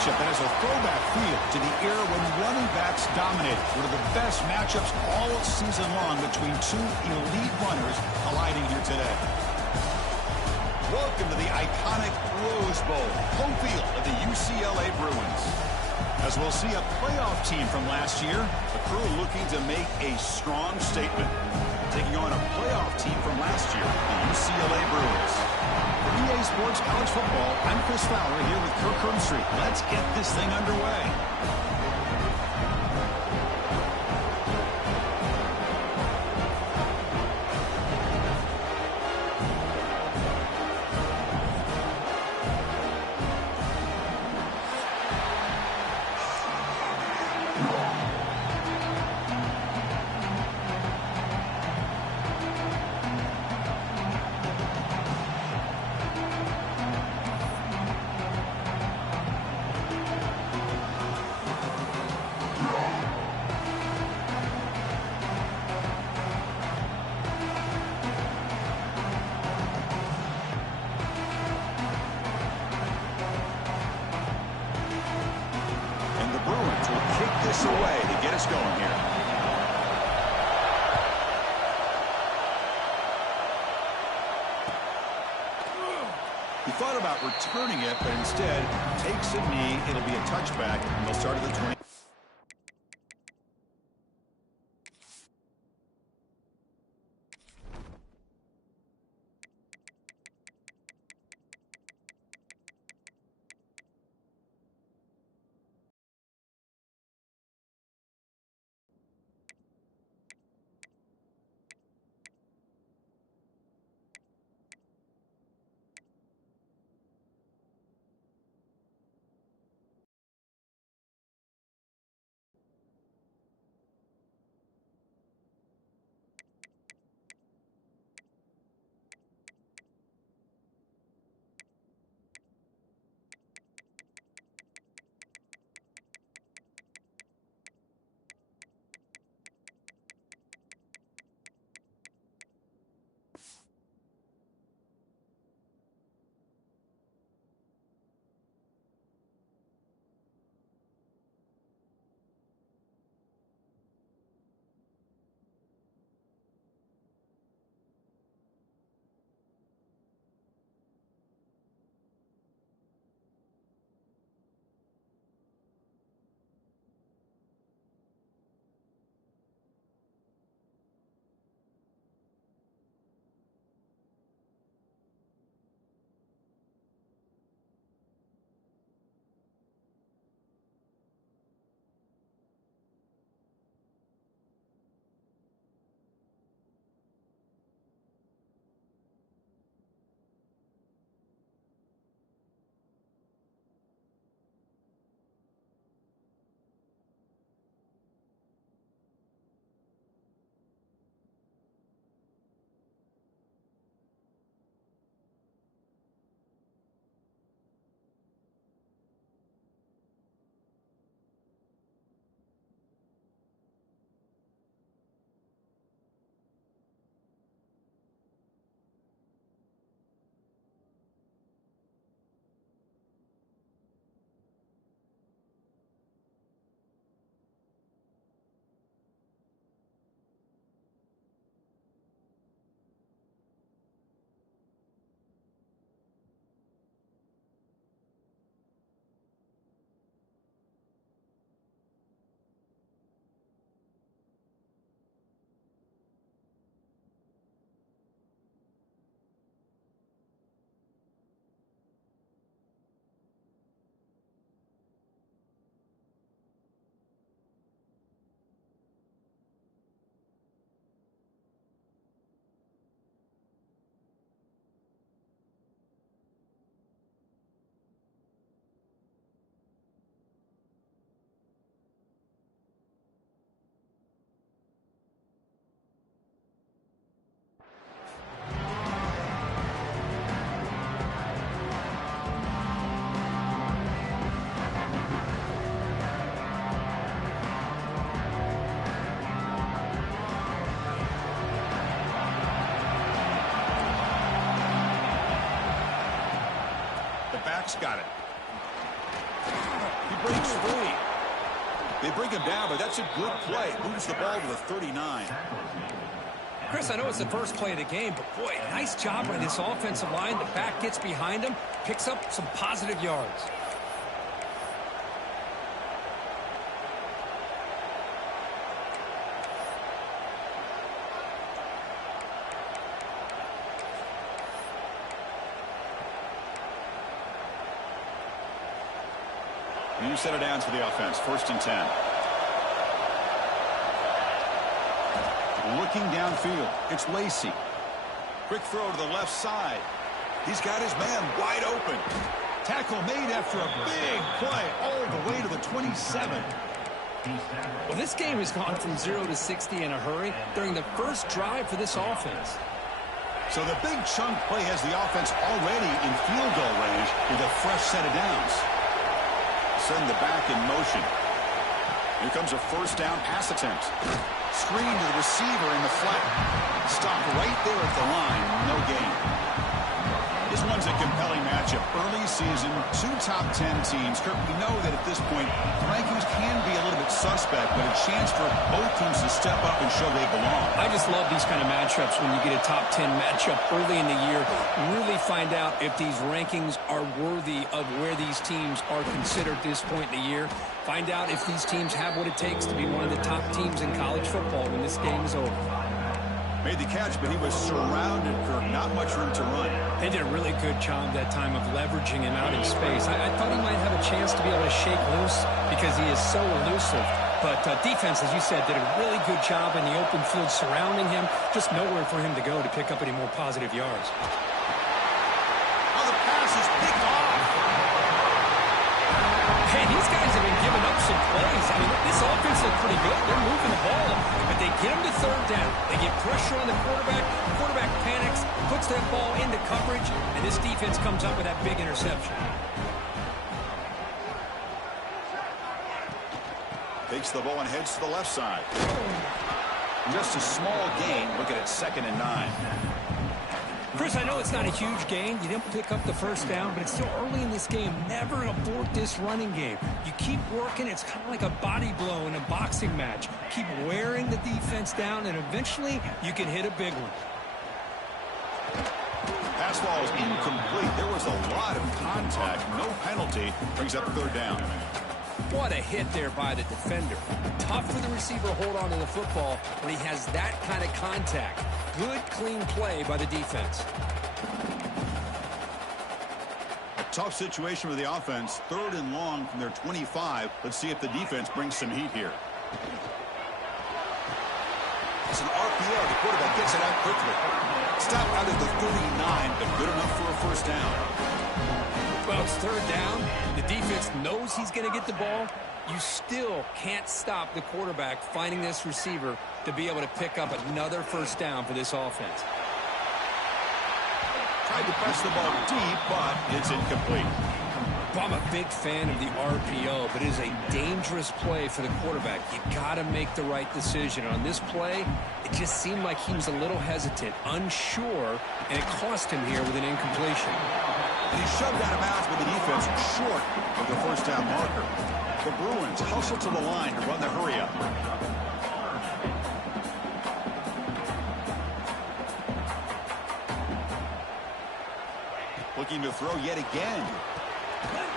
matchup that has a throwback feel to the era when running backs dominated. One of the best matchups all season long between two elite runners colliding here today. Welcome to the iconic Rose Bowl, home field of the UCLA Bruins. As we'll see a playoff team from last year, the crew looking to make a strong statement. Taking on a playoff team from last year, the UCLA Bruins. For EA Sports College Football, I'm Chris Fowler here with Kirk Herbstreit. Let's get this thing underway. Away to get us going here. He thought about returning it, but instead takes a knee. It'll be a touchback, and they'll start at the 20. Got it. breaks free. They bring him down, but that's a good play. Moves the ball to the 39. Chris, I know it's the first play of the game, but boy, nice job by this offensive line. The back gets behind him, picks up some positive yards. New set of downs for the offense. 1st and 10. Looking downfield. It's Lacey. Quick throw to the left side. He's got his man wide open. Tackle made after a big play all the way to the 27. Well, this game has gone from 0 to 60 in a hurry during the first drive for this offense. So the big chunk play has the offense already in field goal range with a fresh set of downs. Send the back in motion. Here comes a 1st down pass attempt. Screen to the receiver in the flat. Stopped right there at the line. No gain. This one's a compelling matchup. Early season, 2 top 10 teams. Kirk, we know that at this point, rankings can be a little bit suspect, but a chance for both teams to step up and show they belong. I just love these kind of matchups when you get a top 10 matchup early in the year. Really find out if these rankings are worthy of where these teams are considered at this point in the year. Find out if these teams have what it takes to be one of the top teams in college football when this game is over. Made the catch, but he was surrounded, Kirk. Not much room to run. They did a really good job that time of leveraging him out in space. I thought he might have a chance to be able to shake loose because he is so elusive. But defense, as you said, did a really good job in the open field surrounding him. Just nowhere for him to go to pick up any more positive yards. Oh, the pass is picked off. Hey, these guys have been giving up some plays. I mean, this offense looks pretty good. They're moving the ball, but they get him to 3rd down. They get pressure on the quarterback. The quarterback panics, puts that ball into coverage, and this defense comes up with that big interception. Takes the ball and heads to the left side. Just a small gain. Look at it, 2nd and 9. Chris, I know it's not a huge gain. You didn't pick up the 1st down, but it's still early in this game. Never abort this running game. You keep working. It's kind of like a body blow in a boxing match. Keep wearing the defense down, and eventually you can hit a big one. Pass ball is incomplete. There was a lot of contact. No penalty. Brings up 3rd down. What a hit there by the defender. Tough for the receiver to hold on to the football when he has that kind of contact. Good, clean play by the defense. A tough situation for the offense. 3rd and long from their 25. Let's see if the defense brings some heat here. It's an RPO. The quarterback gets it out quickly. Stop out of the 39, but good enough for a 1st down. Well, it's 3rd down. The defense knows he's going to get the ball. You still can't stop the quarterback finding this receiver to be able to pick up another 1st down for this offense. Tried to press the ball deep, but it's incomplete. Well, I'm a big fan of the RPO, but it is a dangerous play for the quarterback. You got to make the right decision. On this play, it just seemed like he was a little hesitant, unsure, and it cost him here with an incompletion. And he shoved out of bounds with the defense short of the 1st down marker. The Bruins hustle to the line to run the hurry-up. Looking to throw yet again.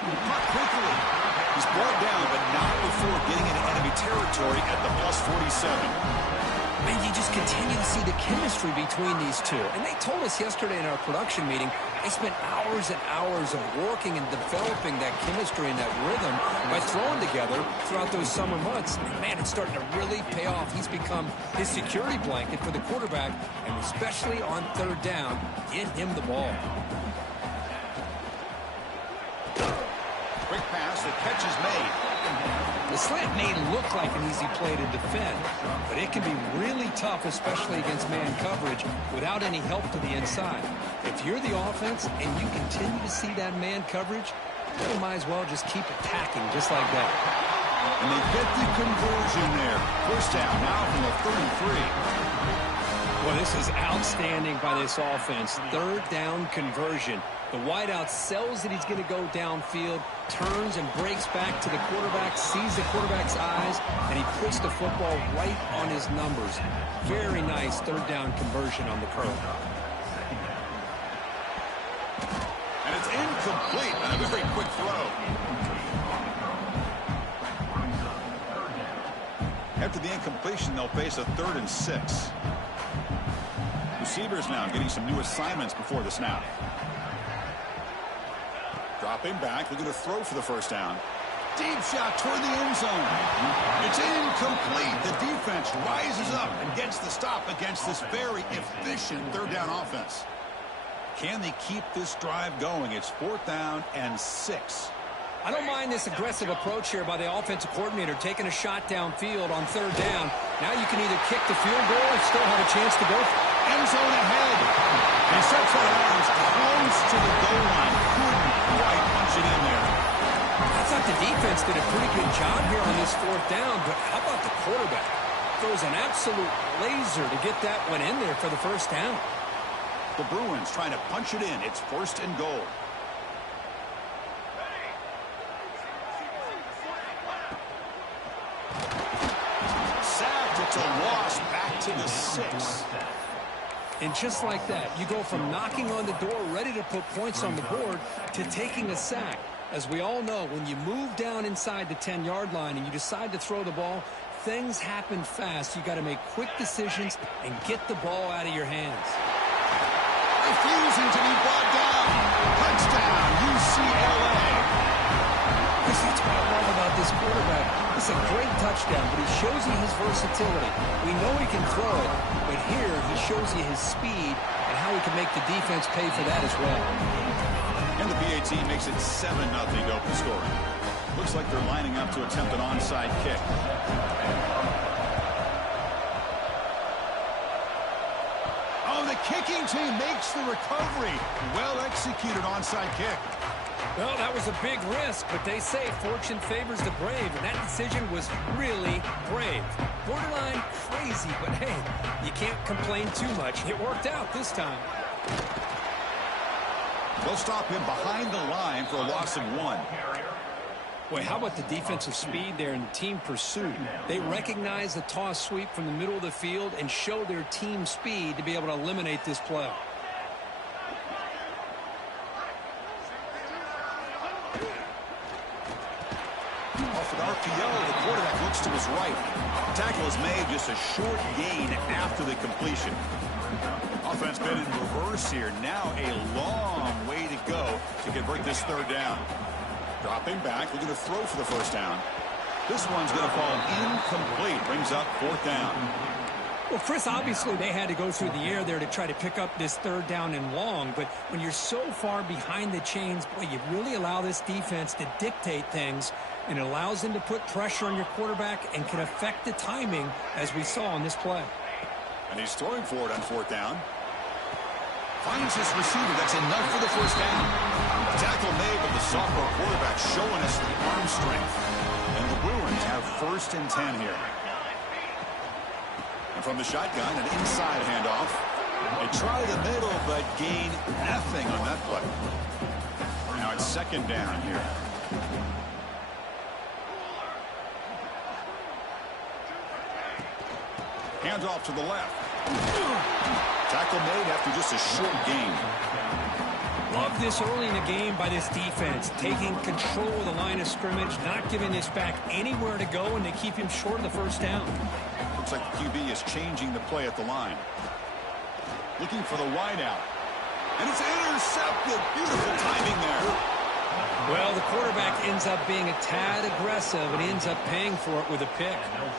Caught quickly. He's brought down, but not before getting into enemy territory at the +47. And you just continue to see the chemistry between these two. And they told us yesterday in our production meeting, they spent hours and hours of working and developing that chemistry and that rhythm by throwing together throughout those summer months. And man, it's starting to really pay off. He's become his security blanket for the quarterback, and especially on 3rd down, get him the ball. Quick pass, the catch is made. The slant may look like an easy play to defend, but it can be really tough, especially against man coverage, without any help to the inside. If you're the offense and you continue to see that man coverage, you might as well just keep attacking just like that. And they get the conversion there. 1st down now from the 33. Well, this is outstanding by this offense. 3rd down conversion. The wideout sells that he's going to go downfield, turns and breaks back to the quarterback, sees the quarterback's eyes, and he puts the football right on his numbers. Very nice third down conversion on the curl. And it's incomplete on a very quick throw. After the incompletion, they'll face a 3rd and 6. Receivers now getting some new assignments before the snap. Dropping back, looking to throw for the first down. Deep shot toward the end zone. It's incomplete. The defense rises up and gets the stop against this very efficient third down offense. Can they keep this drive going? It's 4th down and 6. I don't mind this aggressive approach here by the offensive coordinator, taking a shot downfield on 3rd down. Now you can either kick the field goal or still have a chance to go for it. End zone ahead. And he sets that arms close to the goal line. Couldn't quite punch it in there. I thought the defense did a pretty good job here on this 4th down, but how about the quarterback? Throws an absolute laser to get that one in there for the first down. The Bruins trying to punch it in. It's 1st and goal. Sacked. It's a loss back to the 6. And just like that, you go from knocking on the door, ready to put points on the board, to taking a sack. As we all know, when you move down inside the 10-yard line and you decide to throw the ball, things happen fast. You got to make quick decisions and get the ball out of your hands. Refusing to be brought down. Touchdown, UCLA. That's what I love about this quarterback. It's a great touchdown, but he shows you his versatility. We know he can throw it, but here he shows you his speed and how he can make the defense pay for that as well. And the PAT makes it 7-0 open scoring. Looks like they're lining up to attempt an onside kick. Oh, the kicking team makes the recovery. Well executed onside kick. Well, that was a big risk, but they say fortune favors the brave, and that decision was really brave. Borderline crazy, but hey, you can't complain too much. It worked out this time. They'll stop him behind the line for a loss of 1. Boy, how about the defensive speed there and team pursuit? They recognize the toss sweep from the middle of the field and show their team speed to be able to eliminate this play. Off with RPO, the quarterback looks to his right. Tackle is made, just a short gain after the completion. Offense been in reverse here. Now a long way to go to convert this 3rd down. Dropping back, looking to throw for the first down. This one's going to fall incomplete. Brings up 4th down. Well, Chris, obviously they had to go through the air there to try to pick up this 3rd down and long, but when you're so far behind the chains, boy, you really allow this defense to dictate things, and it allows them to put pressure on your quarterback and can affect the timing, as we saw on this play. And he's throwing for it on 4th down. Finds his receiver. That's enough for the first down. A tackle made, but the sophomore quarterback showing us the arm strength. And the Bruins have 1st and 10 here. And from the shotgun, an inside handoff. They try the middle, but gain nothing on that play. Now it's 2nd down here. Hands off to the left. Tackle made after just a short gain. Love this early in the game by this defense, taking control of the line of scrimmage, not giving this back anywhere to go, and they keep him short of the first down. Looks like the QB is changing the play at the line. Looking for the wideout. And it's intercepted. Beautiful timing there. Well, the quarterback ends up being a tad aggressive and ends up paying for it with a pick.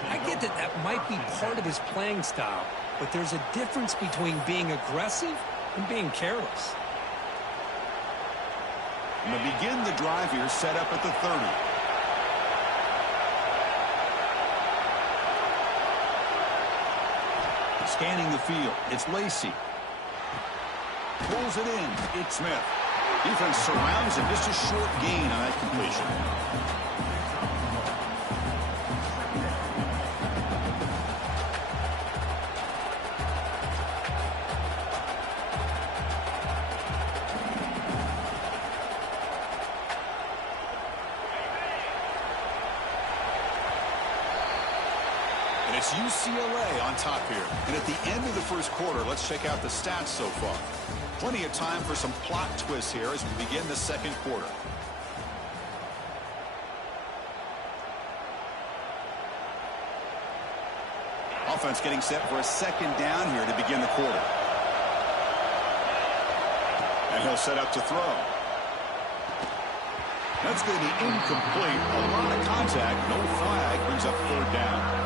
I get that that might be part of his playing style, but there's a difference between being aggressive and being careless. And they begin the drive here, set up at the 30. Scanning the field, it's Lacey. Pulls it in, it's Smith. Defense surrounds him, just a short gain on that completion. It's UCLA on top here. And at the end of the first quarter, let's check out the stats so far. Plenty of time for some plot twists here as we begin the second quarter. Offense getting set for a second down here to begin the quarter. And he'll set up to throw. That's going to be incomplete. A lot of contact. No flag. Brings up third down.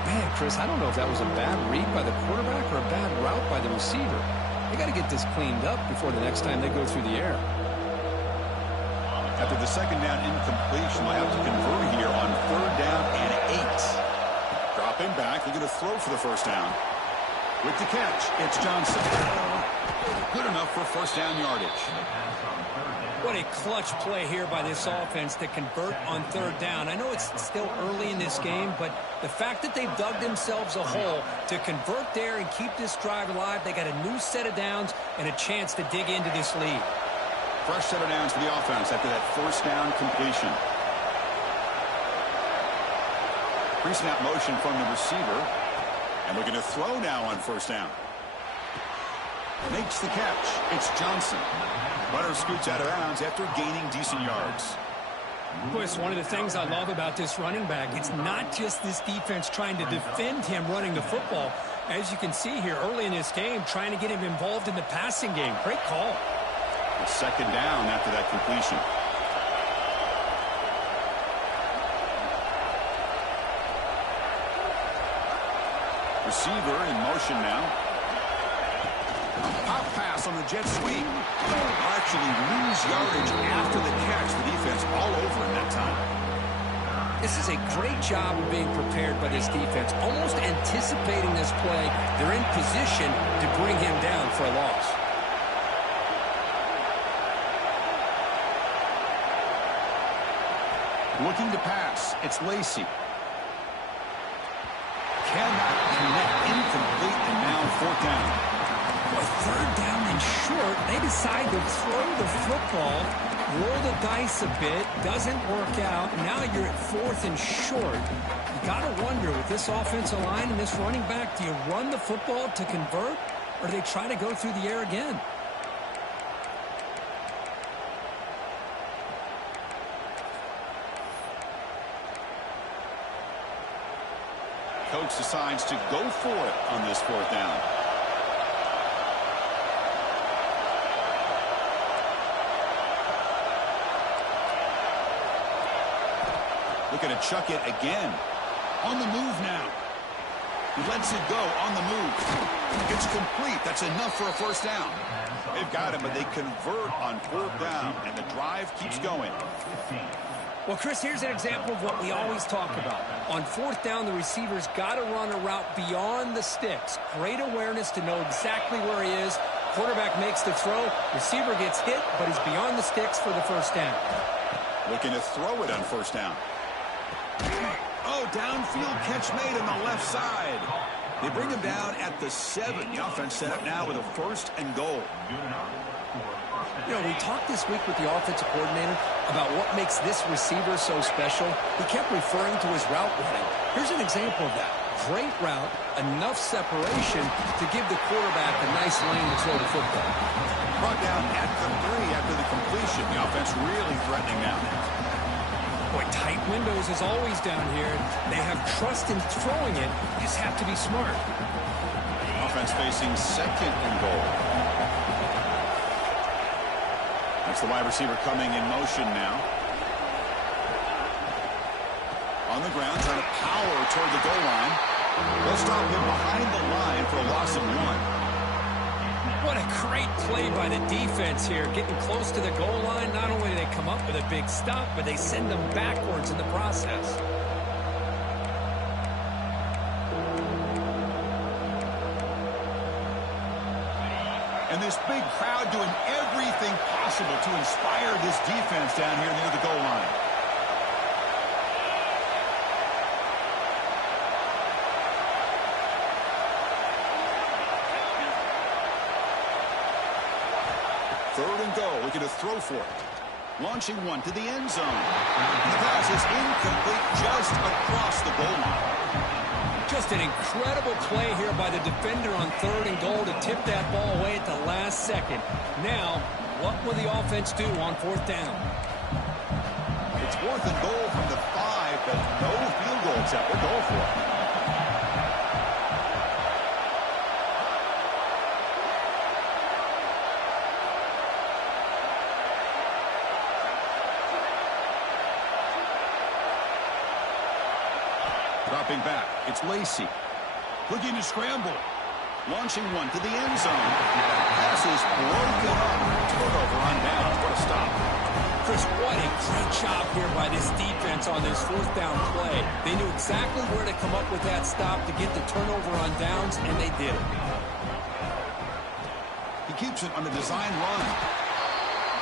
Man, Chris, I don't know if that was a bad read by the quarterback or a bad route by the receiver. They got to get this cleaned up before the next time they go through the air. After the second down incompletion, they'll have to convert here on third down and 8. Dropping back, looking to throw for the first down. With the catch, it's Johnson. Good enough for first down yardage. What a clutch play here by this offense to convert on third down. I know it's still early in this game, but the fact that they've dug themselves a hole to convert there and keep this drive alive, they got a new set of downs and a chance to dig into this lead. Fresh set of downs for the offense after that first down completion. Pre-snap motion from the receiver. And looking to throw now on first down. Makes the catch. It's Johnson. Runner scoots out of bounds after gaining decent yards. Boy, it's one of the things I love about this running back. It's not just this defense trying to defend him running the football. As you can see here early in this game, trying to get him involved in the passing game. Great call. A second down after that completion. Receiver in motion now. Pop pass on the jet sweep. Actually lose yardage after the catch. The defense all over in that time. This is a great job of being prepared by this defense. Almost anticipating this play. They're in position to bring him down for a loss. Looking to pass. It's Lacey. Cannot connect. Incomplete, and now fourth down. Well, third down and short. They decide to throw the football, roll the dice a bit, doesn't work out. Now you're at fourth and short. You got to wonder, with this offensive line and this running back, do you run the football to convert, or do they try to go through the air again? Coach decides to go for it on this fourth down. Looking to chuck it again. On the move now. He lets it go on the move. It's complete. That's enough for a first down. They've got him, but they convert on fourth down, and the drive keeps going. Well, Chris, here's an example of what we always talk about. On fourth down, the receiver's got to run a route beyond the sticks. Great awareness to know exactly where he is. Quarterback makes the throw. Receiver gets hit, but he's beyond the sticks for the first down. Looking to throw it on first down. Oh, downfield catch made on the left side. They bring him down at the 7. The offense set up now with a first and goal. You know, we talked this week with the offensive coordinator about what makes this receiver so special. He kept referring to his route running. Here's an example of that. Great route, enough separation to give the quarterback a nice lane to throw the football. Brought down at the 3 after the completion. The offense really threatening now. Boy, tight windows is always down here. They have trust in throwing it. You just have to be smart. Offense facing second and goal. That's the wide receiver coming in motion now. On the ground, trying to power toward the goal line. They'll stop him behind the line for a loss of 1. What a great play by the defense here. Getting close to the goal line, not only do they come up with a big stop, but they send them backwards in the process. And this big crowd doing everything possible to inspire this defense down here near the goal line. Third and goal, looking to throw for it. Launching one to the end zone. And the pass is incomplete just across the goal line. Just an incredible play here by the defender on 3rd and goal to tip that ball away at the last second. Now, what will the offense do on 4th down? It's 4th and goal from the 5, but no field goal attempt. We'll go for it. Dropping back, it's Lacey. Looking to scramble. Launching one to the end zone. Pass is broken up. Turnover on downs. What a stop. Chris, what a great job here by this defense on this 4th down play. They knew exactly where to come up with that stop to get the turnover on downs, and they did it. He keeps it on the design run.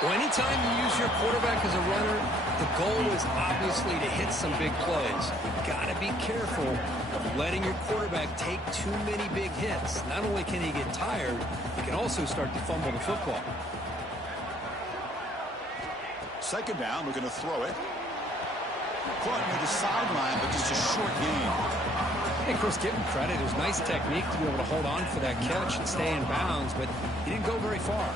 Well, anytime you use your quarterback as a runner, the goal is obviously to hit some big plays. You've got to be careful of letting your quarterback take too many big hits. Not only can he get tired, he can also start to fumble the football. 2nd down, we're going to throw it. Caught near the sideline, but just a short gain. Hey, Chris, give him credit. It was nice technique to be able to hold on for that catch and stay in bounds, but he didn't go very far.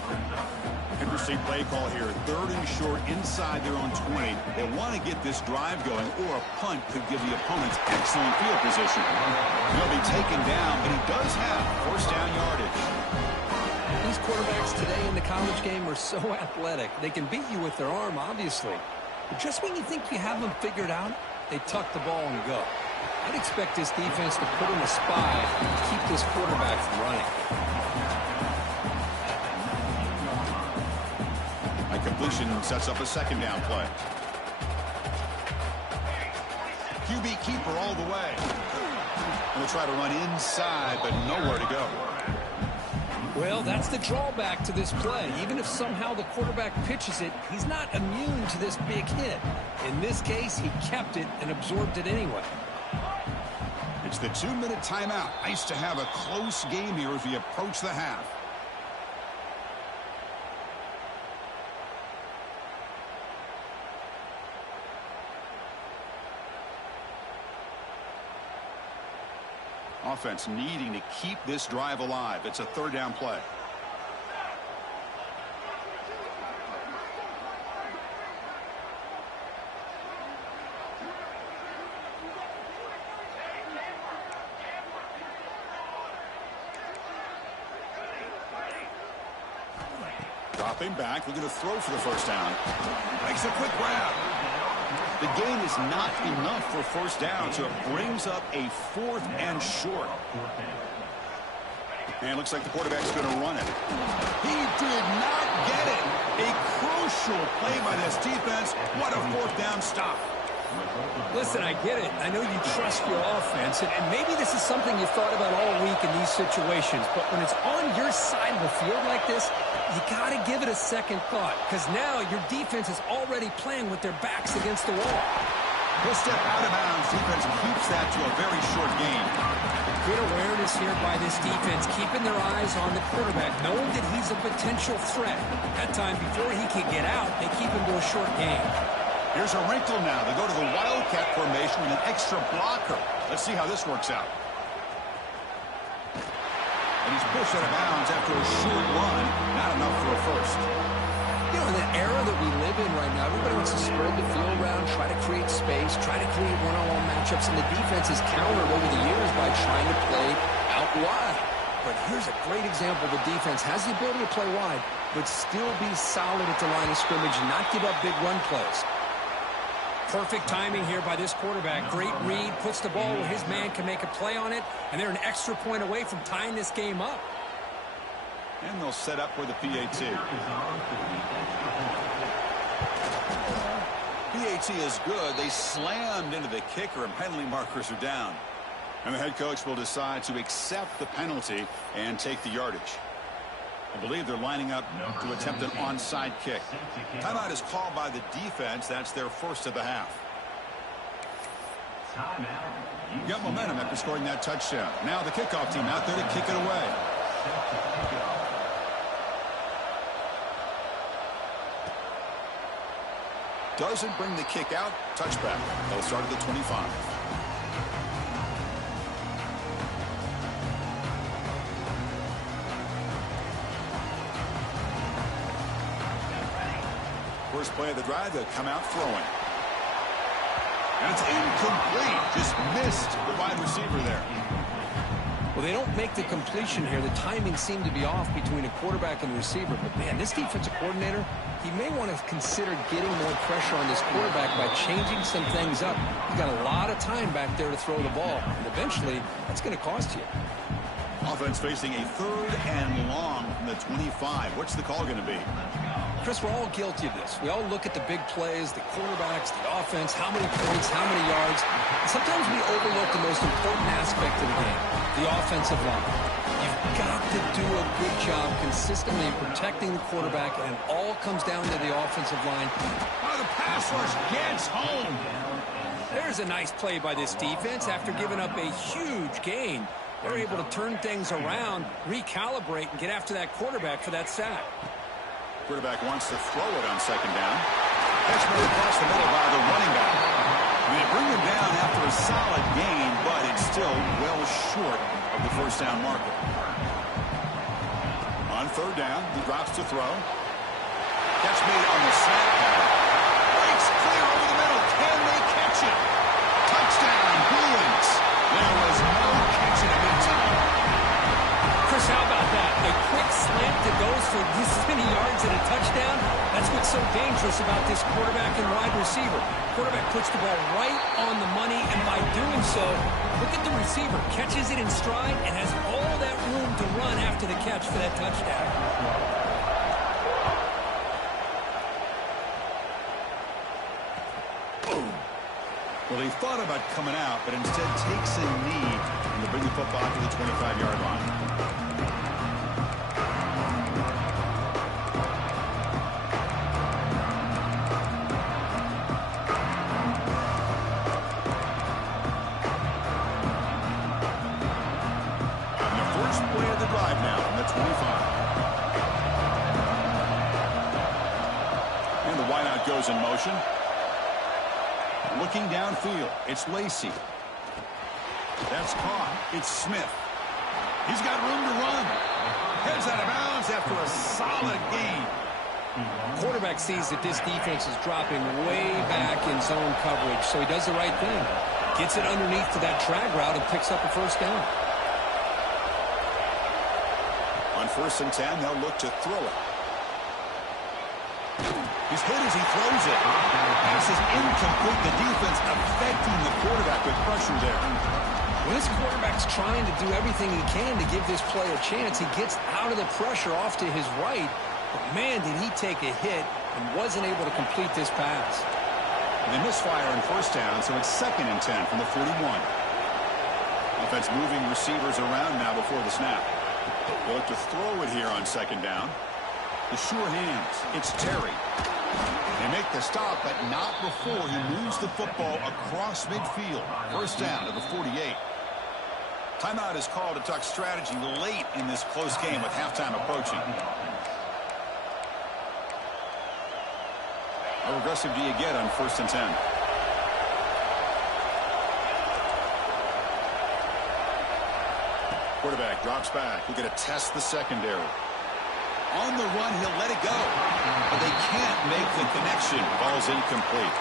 Interesting play call here. 3rd and short inside their own 20. They want to get this drive going, or a punt could give the opponents excellent field position. He'll be taken down, but he does have 1st down yardage. These quarterbacks today in the college game are so athletic. They can beat you with their arm, obviously. But just when you think you have them figured out, they tuck the ball and go. I'd expect this defense to put in a spy to keep this quarterback from running. Completion sets up a 2nd down play. QB keeper all the way. And they'll try to run inside, but nowhere to go. Well, that's the drawback to this play. Even if somehow the quarterback pitches it, he's not immune to this big hit. In this case, he kept it and absorbed it anyway. It's the 2-minute timeout. Nice to have a close game here as we approach the half. Offense needing to keep this drive alive. It's a 3rd down play. Dropping back, looking to throw for the 1st down. Makes a quick grab. The gain is not enough for 1st down, so it brings up a 4th and short. And looks like the quarterback's going to run it. He did not get it. A crucial play by this defense. What a 4th down stop. Listen, I get it. I know you trust your offense, and maybe this is something you thought about all week in these situations, but when it's on your side of the field like this, you got to give it a second thought, because now your defense is already playing with their backs against the wall. He'll step out of bounds. Defense keeps that to a very short gain. Good awareness here by this defense, keeping their eyes on the quarterback, knowing that he's a potential threat. That time before he can get out, they keep him to a short gain. Here's a wrinkle now. They go to the Wildcat formation with an extra blocker. Let's see how this works out. And he's pushed out of bounds after a short run. Not enough for a 1st. You know, in the era that we live in right now, everybody wants to spread the field around, try to create space, try to create one-on-one matchups, and the defense has countered over the years by trying to play out wide. But here's a great example. The defense has the ability to play wide, but still be solid at the line of scrimmage and not give up big run plays. Perfect timing here by this quarterback. Great read, puts the ball where his man can make a play on it, and they're an extra point away from tying this game up. And they'll set up for the PAT. PAT is good. They slammed into the kicker, and penalty markers are down. And the head coach will decide to accept the penalty and take the yardage. I believe they're lining up to attempt an onside kick. Timeout is called by the defense. That's their 1st of the half. Got momentum after scoring that touchdown. Now the kickoff team out there to kick it away. Doesn't bring the kick out. Touchback. They'll start at the 25. First play of the drive, they'll come out throwing. And it's incomplete. Just missed the wide receiver there. Well, they don't make the completion here. The timing seemed to be off between a quarterback and receiver. But, man, this defensive coordinator, he may want to consider getting more pressure on this quarterback by changing some things up. He's got a lot of time back there to throw the ball. And eventually, that's going to cost you. Offense facing a 3rd and long from the 25. What's the call going to be? Chris, we're all guilty of this. We all look at the big plays, the quarterbacks, the offense, how many points, how many yards. And sometimes we overlook the most important aspect of the game, the offensive line. You've got to do a good job consistently in protecting the quarterback, and it all comes down to the offensive line. Oh, the pass rush gets home. There's a nice play by this defense after giving up a huge gain. They're able to turn things around, recalibrate, and get after that quarterback for that sack. Quarterback wants to throw it on 2nd down. Catch made across the middle by the running back. They bring him down after a solid gain, but it's still well short of the 1st down marker. On 3rd down, he drops to throw. Catch made on the snap pattern. Breaks clear over the middle. Can they catch it? Touchdown, Bruins. There was no catch in the meantime. Chris, how about that? A quick slant that goes for this many yards and a touchdown. That's what's so dangerous about this quarterback and wide receiver. Quarterback puts the ball right on the money, and by doing so, look at the receiver. Catches it in stride and has all that room to run after the catch for that touchdown. Well, he thought about coming out, but instead takes a knee and to bring the football to the 25-yard line. And the first play of the drive now from the 25. And the wideout goes in motion. Looking downfield, it's Lacy. That's caught. It's Smith. He's got room to run. Heads out of bounds after a solid gain. Quarterback sees that this defense is dropping way back in zone coverage, so he does the right thing. Gets it underneath to that drag route and picks up a 1st down. On 1st and 10, they'll look to throw it. He's hit as he throws it. Pass is incomplete. The defense affecting the quarterback with pressure there. When this quarterback's trying to do everything he can to give this play a chance, he gets out of the pressure off to his right. But, man, did he take a hit and wasn't able to complete this pass. And they misfire on 1st down, so it's 2nd and 10 from the 41. Offense moving receivers around now before the snap. They'll look to throw it here on 2nd down. The sure hands. It's Terry. They make the stop, but not before he moves the football across midfield. 1st down to the 48. Timeout is called to talk strategy late in this close game with halftime approaching. How aggressive do you get on 1st and 10? Quarterback drops back. We're going to test the secondary. On the run, he'll let it go. But they can't make the connection. Ball's incomplete.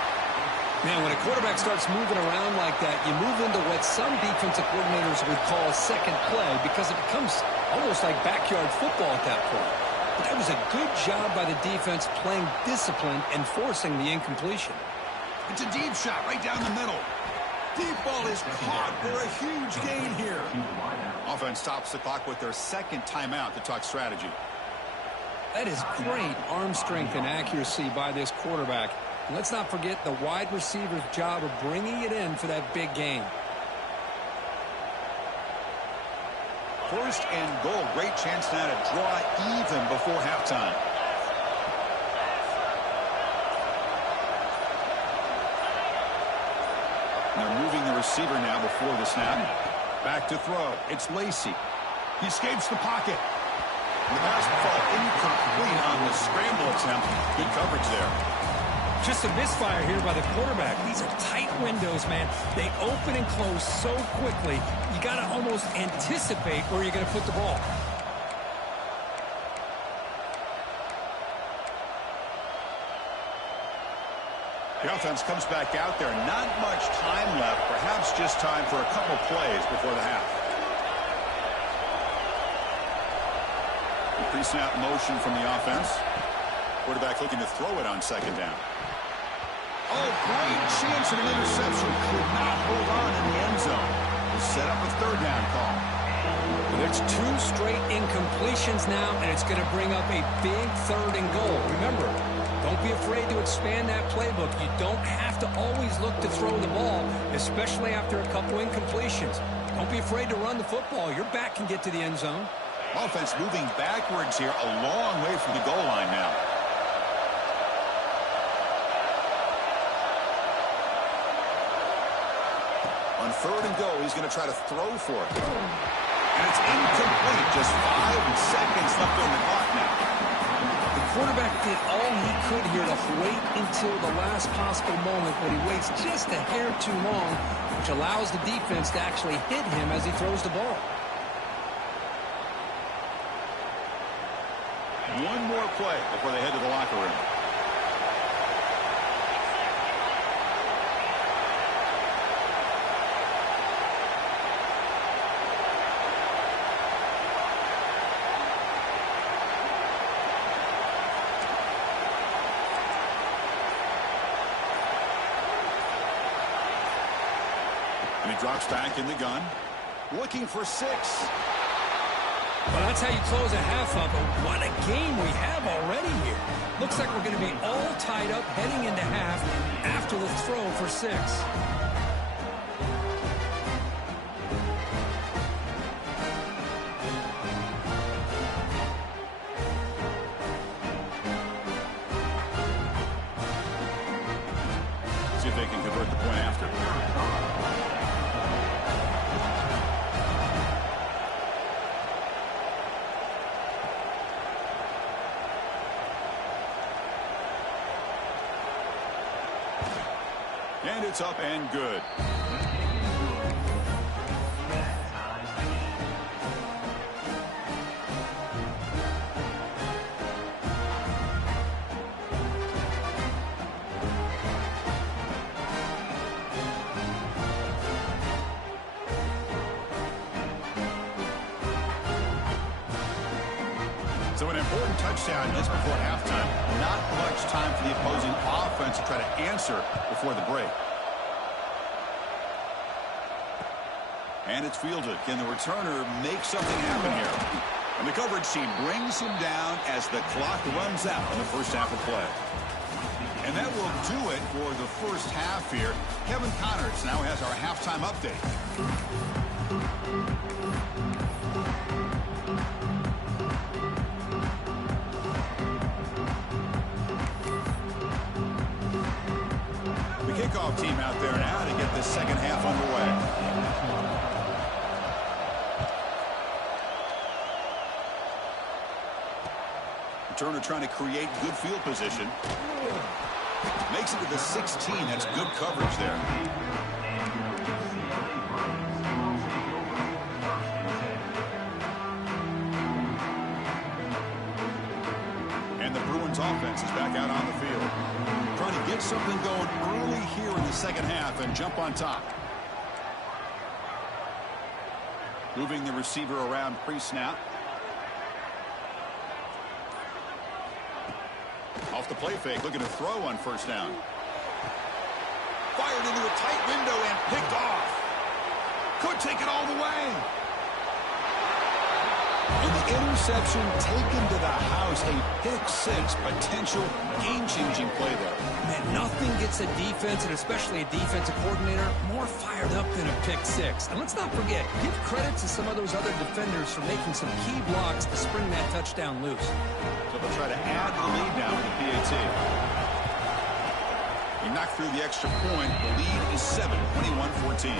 Man, when a quarterback starts moving around like that, you move into what some defensive coordinators would call a second play because it becomes almost like backyard football at that point. But that was a good job by the defense playing discipline and forcing the incompletion. It's a deep shot right down the middle. Deep ball is caught for a huge gain here. Offense stops the clock with their 2nd timeout to talk strategy. That is great arm strength and accuracy by this quarterback. And let's not forget the wide receiver's job of bringing it in for that big gain. 1st and goal. Great chance now to draw even before halftime. They're moving the receiver now before the snap. Back to throw. It's Lacy. He escapes the pocket. The pass will fall incomplete on the scramble attempt. Good coverage there. Just a misfire here by the quarterback. These are tight windows, man. They open and close so quickly. You got to almost anticipate where you're going to put the ball. The offense comes back out there. Not much time left. Perhaps just time for a couple plays before the half. Pre-snap motion from the offense. Quarterback looking to throw it on second down. Oh, great chance at an interception. Could not hold on in the end zone. We'll set up a third down call. Well, there's 2 straight incompletions now, and it's going to bring up a big 3rd and goal. Remember, don't be afraid to expand that playbook. You don't have to always look to throw the ball, especially after a couple incompletions. Don't be afraid to run the football. Your back can get to the end zone. Offense moving backwards here, a long way from the goal line now. On 3rd and goal, he's going to try to throw for it. And it's incomplete. Just 5 seconds left on the clock now. The quarterback did all he could here to wait until the last possible moment, but he waits just a hair too long, which allows the defense to actually hit him as he throws the ball. One more play before they head to the locker room. And he drops back in the gun, looking for 6. Well, that's how you close a half up, but what a game we have already here. Looks like we're going to be all tied up heading into half after the throw for 6. See if they can convert the point after. And it's up and good. So an important touchdown just before halftime. Not much time for the opposing offense to try to answer before the break. And it's fielded. Can the returner make something happen here? And the coverage team brings him down as the clock runs out in the first half of play. And that will do it for the first half here. Kevin Connors now has our halftime update. The kickoff team out there now to get this second half underway. Turner trying to create good field position. Makes it to the 16. That's good coverage there. And the Bruins offense is back out on the field. Trying to get something going early here in the second half and jump on top. Moving the receiver around pre-snap. Off the play fake, looking to throw on first down. Fired into a tight window and picked off. Could take it all the way. And the interception taken to the house. A pick-6 potential game-changing play there. Man, nothing gets a defense, and especially a defensive coordinator, more fired up than a pick-6. And let's not forget, give credit to some of those other defenders for making some key blocks to spring that touchdown loose. So they'll try to add the lead now with the PAT. He knocked through the extra point. The lead is 7, 21-14.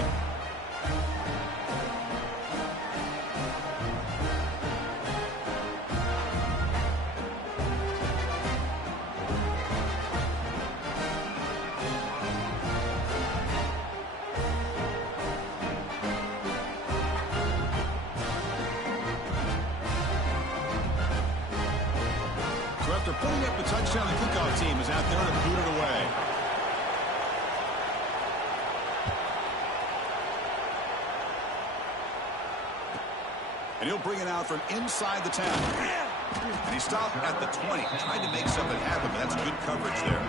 After putting up the touchdown, the kickoff team is out there to boot it away. And he'll bring it out from inside the 10. And he stopped at the 20, trying to make something happen, but that's good coverage there.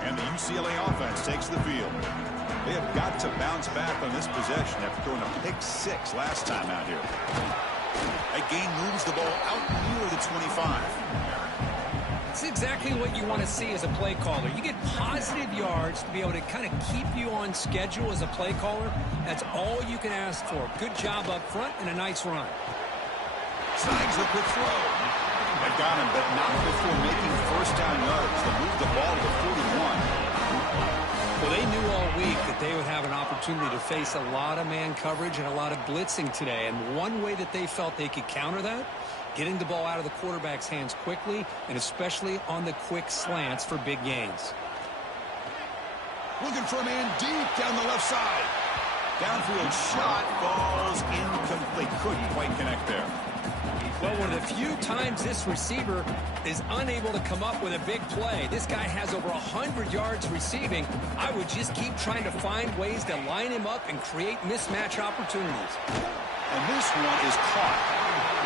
And the UCLA offense takes the field. They have got to bounce back on this possession after throwing a pick 6 last time out here. That gain moves the ball out near the 25. It's exactly what you want to see as a play caller. You get positive yards to be able to kind of keep you on schedule as a play caller. That's all you can ask for. Good job up front and a nice run. Snags the quick throw. They got him, but not before making first down yards to move the ball to the 41. Well, they knew all week that they would have an opportunity to face a lot of man coverage and a lot of blitzing today. And one way that they felt they could counter that, getting the ball out of the quarterback's hands quickly, and especially on the quick slants for big gains. Looking for a man deep down the left side. Downfield shot falls incomplete. Couldn't quite connect there. Well, one of the few times this receiver is unable to come up with a big play. This guy has over 100 yards receiving. I would just keep trying to find ways to line him up and create mismatch opportunities. And this one is caught.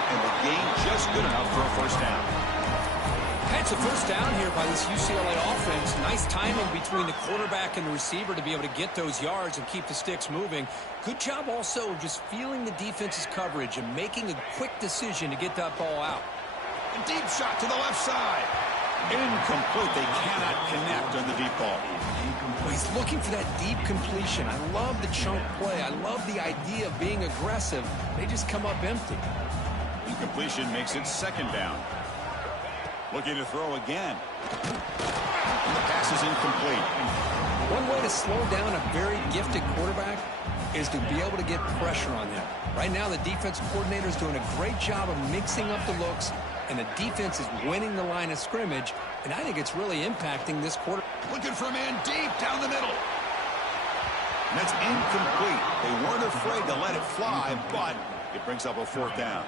And the gain just good enough for a first down. It's a first down here by this UCLA offense. Nice timing between the quarterback and the receiver to be able to get those yards and keep the sticks moving. Good job also just feeling the defense's coverage and making a quick decision to get that ball out. A deep shot to the left side. Incomplete. They cannot connect on the deep ball. Well, he's looking for that deep completion. I love the chunk play. I love the idea of being aggressive. They just come up empty. Incompletion makes it second down. Looking to throw again. And the pass is incomplete. One way to slow down a very gifted quarterback is to be able to get pressure on him. Right now, the defense coordinator is doing a great job of mixing up the looks, and the defense is winning the line of scrimmage, and I think it's really impacting this quarter. Looking for a man deep down the middle. And that's incomplete. They weren't afraid to let it fly, but it brings up a fourth down.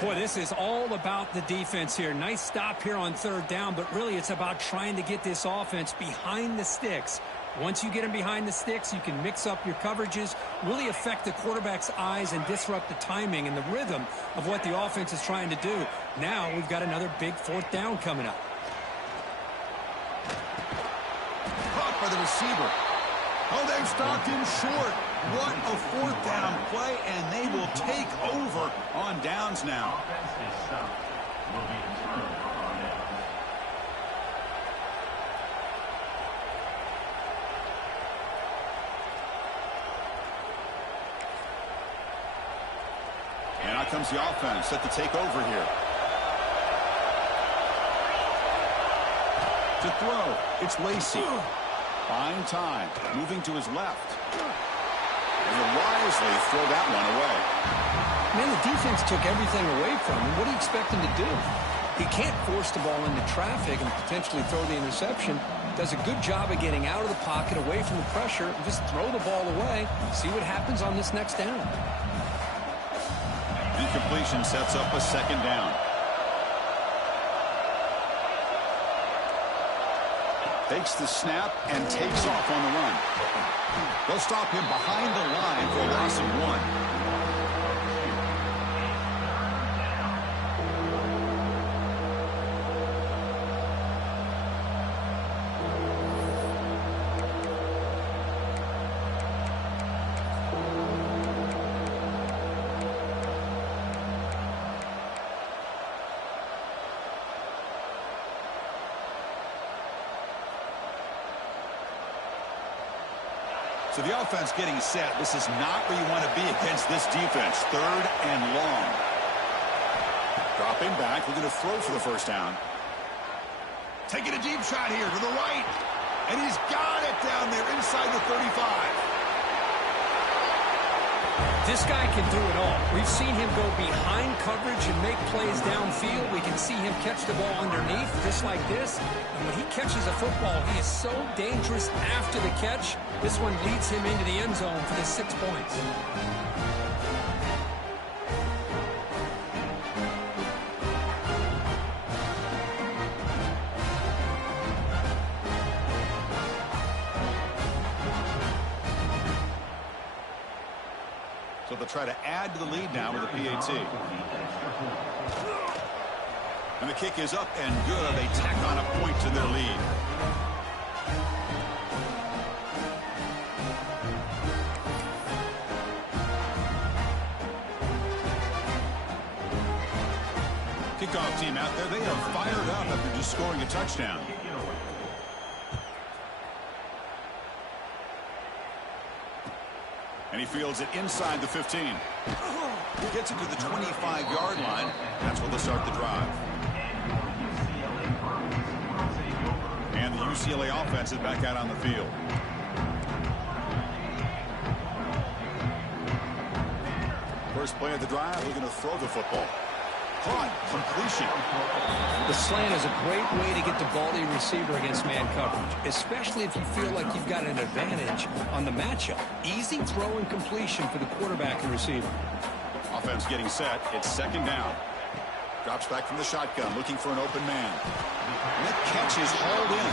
Boy, this is all about the defense here. Nice stop here on third down, but really it's about trying to get this offense behind the sticks. Once you get them behind the sticks, you can mix up your coverages, really affect the quarterback's eyes and disrupt the timing and the rhythm of what the offense is trying to do. Now we've got another big fourth down coming up. Caught by the receiver. Oh, they've stopped him short. What a fourth down play, and they will take over on downs now. And out comes the offense set to take over here. To throw, it's Lacey. Buying time, moving to his left. And he'll wisely throw that one away. Man, the defense took everything away from him. What do you expect him to do? He can't force the ball into traffic and potentially throw the interception. Does a good job of getting out of the pocket, away from the pressure, and just throw the ball away. See what happens on this next down. Incompletion sets up a second down. Takes the snap and takes off on the run. They'll stop him behind the line for a loss of 1. So the offense getting set. This is not where you want to be against this defense. Third and long. Dropping back, looking to throw for the first down. Taking a deep shot here to the right. And he's got it down there inside the 35. This guy can do it all. We've seen him go behind coverage and make plays downfield. We can see him catch the ball underneath, just like this. And when he catches a football, he is so dangerous after the catch. This one leads him into the end zone for the 6 points. they'll try to add to the lead now with a PAT. And the kick is up and good. They tack on a point to their lead. Kickoff team out there. They are fired up after just scoring a touchdown. And he fields it inside the 15. He gets it to the 25-yard line. That's where they'll start the drive. And the UCLA offense is back out on the field. First play of the drive, looking to throw the football. Caught, completion. The slant is a great way to get the ball to your receiver against man coverage, especially if you feel like you've got an advantage on the matchup. Easy throw and completion for the quarterback and receiver. Offense getting set. It's second down. Drops back from the shotgun, looking for an open man. And that catch is hauled in.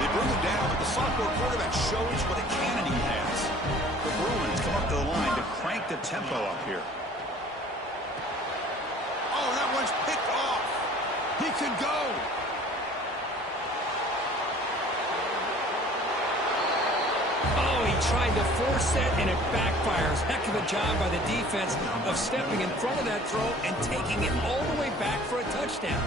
They bring him down, but the sophomore quarterback shows what a cannon he has. The Bruins come up to the line to crank the tempo up here. Oh, that one's picked off. He could go. Oh, he tried to force it, and it backfires. Heck of a job by the defense of stepping in front of that throw and taking it all the way back for a touchdown.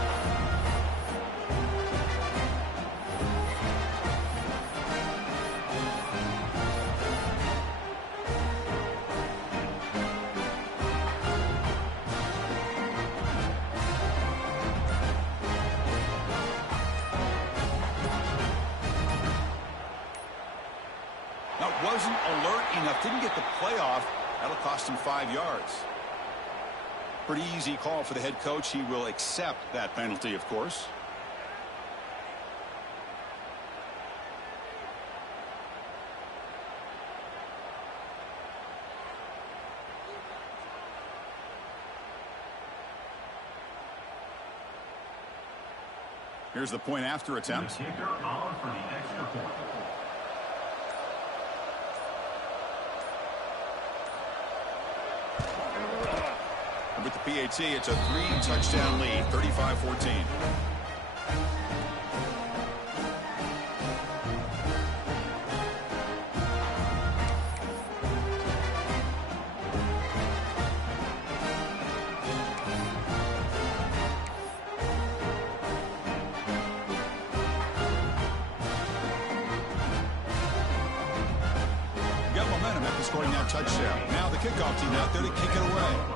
Wasn't alert enough, didn't get the playoff. That'll cost him 5 yards. Pretty easy call for the head coach. He will accept that penalty, of course. Here's the point after attempt. With the PAT, it's a 3-touchdown lead, 35-14. Got momentum after scoring that touchdown. Now the kickoff team out there to kick it away.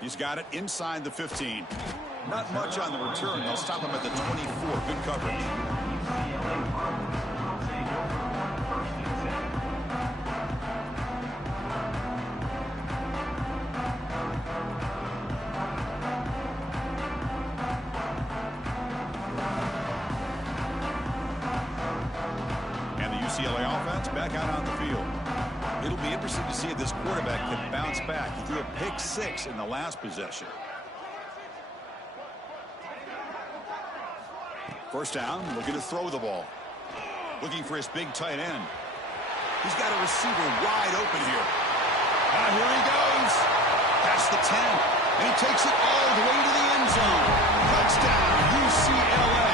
He's got it inside the 15. Not much on the return. They'll stop him at the 24. Good coverage. And the UCLA offense back out on the field. It'll be interesting to see if this quarterback can bounce back. He threw a pick 6 in the last possession. First down, looking to throw the ball. Looking for his big tight end. He's got a receiver wide open here. Here he goes. Past the 10. And he takes it all the way to the end zone. Touchdown, UCLA.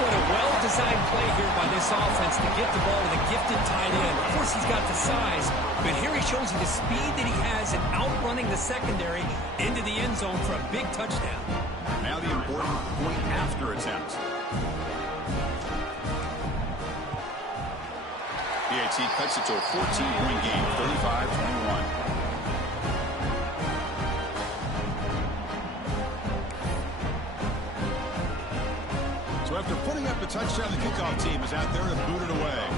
What a well-designed play here by this offense to get the ball to the gifted tight end. Of course, he's got the size, but here he shows you the speed that he has in outrunning the secondary into the end zone for a big touchdown. Now the important point after attempt. PAT cuts it to a 14-point game, 35-21. So after putting up the touchdown, the kickoff team is out there to boot it away.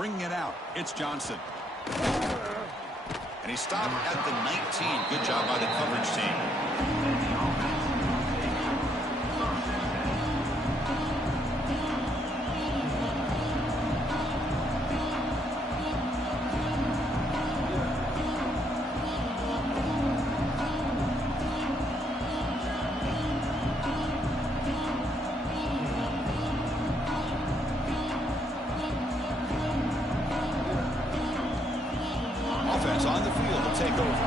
Bringing it out, it's Johnson. And he stopped at the 19. Good job by the coverage team. Offense on the field to take over.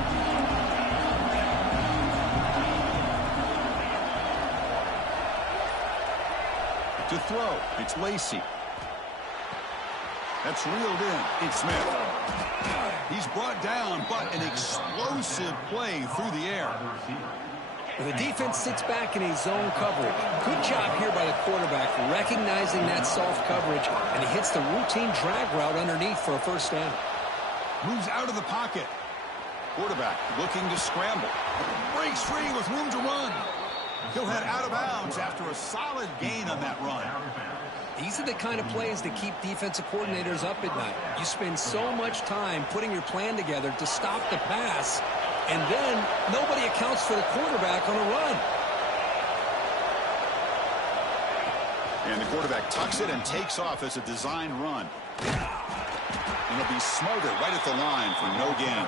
To throw, it's Lacy. That's reeled in. It's Smith. He's brought down, but an explosive play through the air. Well, the defense sits back in a zone coverage. Good job here by the quarterback recognizing that soft coverage, and he hits the routine drag route underneath for a first down. Moves out of the pocket. Quarterback looking to scramble. Breaks free with room to run. He'll head out of bounds after a solid gain on that run. These are the kind of plays that keep defensive coordinators up at night. You spend so much time putting your plan together to stop the pass, and then nobody accounts for the quarterback on a run. And the quarterback tucks it and takes off as a design run. And he'll be smothered right at the line for no gain.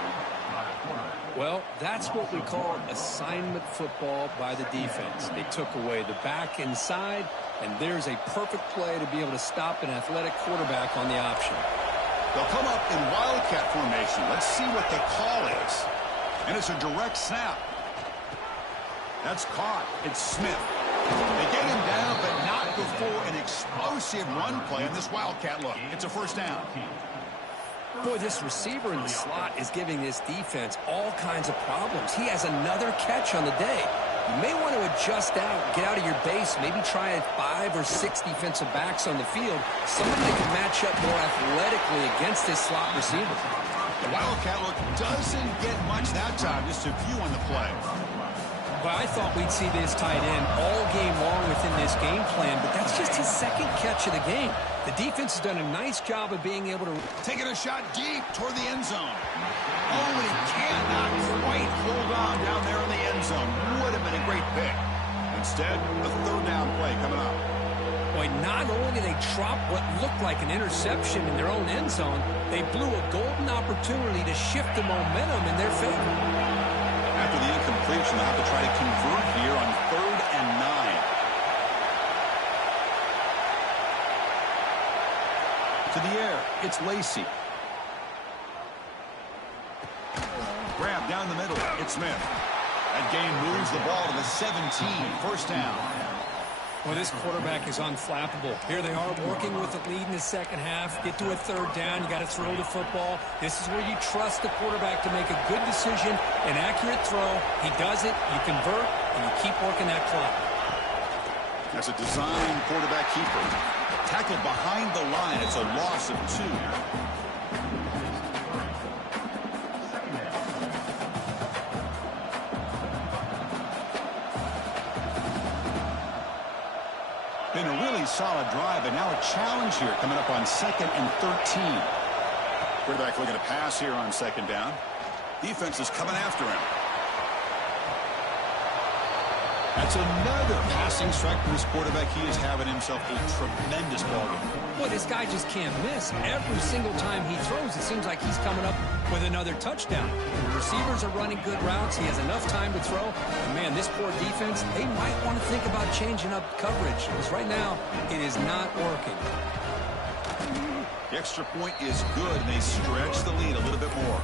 Well, that's what we call assignment football by the defense. They took away the back inside, and there's a perfect play to be able to stop an athletic quarterback on the option. They'll come up in wildcat formation. Let's see what the call is. And it's a direct snap. That's caught. It's Smith. They get him down, but not before an explosive run play on this wildcat look. It's a first down. Boy, this receiver in the slot is giving this defense all kinds of problems. He has another catch on the day. You may want to adjust out, get out of your base, maybe try 5 or 6 defensive backs on the field, somebody that can match up more athletically against this slot receiver. The wildcat look doesn't get much that time, just a few on the play. Well, I thought we'd see this tight end all game long within this game plan, but that's just his second catch of the game. The defense has done a nice job of being able to... Taking a shot deep toward the end zone. Oh, and he cannot quite hold on down there in the end zone. Would have been a great pick. Instead, a third down play coming up. Boy, not only did they drop what looked like an interception in their own end zone, they blew a golden opportunity to shift the momentum in their favor. After the incompletion, they'll have to try to convert here on 3rd and 9. To the air, it's Lacy. Grab down the middle, it's Smith. That gain moves the ball to the 17, first down. Well, this quarterback is unflappable. Here they are working with the lead in the second half. Get to a third down. You got to throw the football. This is where you trust the quarterback to make a good decision, an accurate throw. He does it, you convert, and you keep working that clock. That's a design quarterback keeper. Tackled behind the line. It's a loss of 2. Been a really solid drive, and now a challenge here coming up on 2nd and 13. Quarterback looking to pass here on 2nd down. Defense is coming after him. That's another passing strike for this quarterback. He is having himself a tremendous ballgame. Boy, this guy just can't miss. Every single time he throws, it seems like he's coming up with another touchdown. The receivers are running good routes. He has enough time to throw. And man, this poor defense, they might want to think about changing up coverage, because right now it is not working. The extra point is good, and they stretch the lead a little bit more.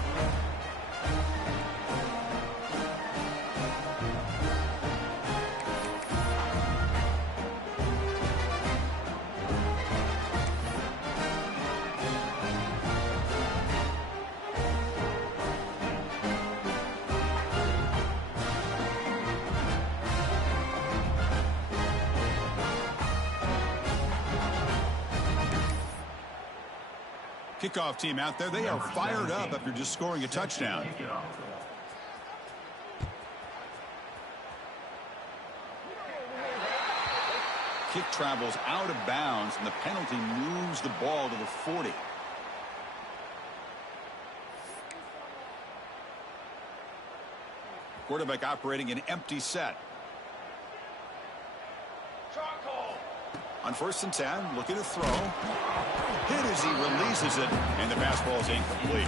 Kickoff team out there, they are fired up after just scoring a touchdown. Kick travels out of bounds, and the penalty moves the ball to the 40. Quarterback operating an empty set. On 1st and 10, looking to throw. Hit as he releases it, and the pass ball is incomplete.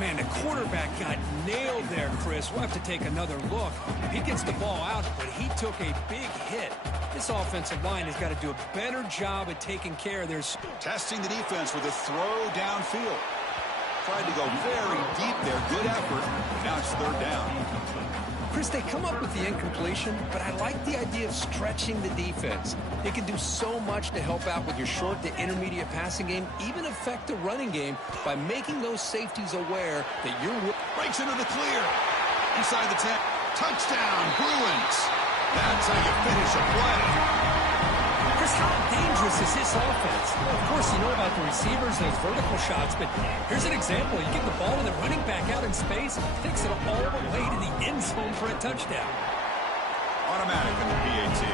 Man, the quarterback got nailed there, Chris. We'll have to take another look. He gets the ball out, but he took a big hit. This offensive line has got to do a better job at taking care of their... Testing the defense with a throw downfield. Tried to go very deep there. Good effort. Now it's 3rd down. Chris, they come up with the incompletion, but I like the idea of stretching the defense. They can do so much to help out with your short to intermediate passing game, even affect the running game by making those safeties aware that you're... Breaks into the clear. Inside the 10. Touchdown, Bruins. That's how you finish a play. Chris, how dangerous is this offense? Well, of course, you know about the receivers, those vertical shots, but here's an example. You get the ball to the running back out in space, takes it all the way to the end zone for a touchdown. Automatic in the PAT.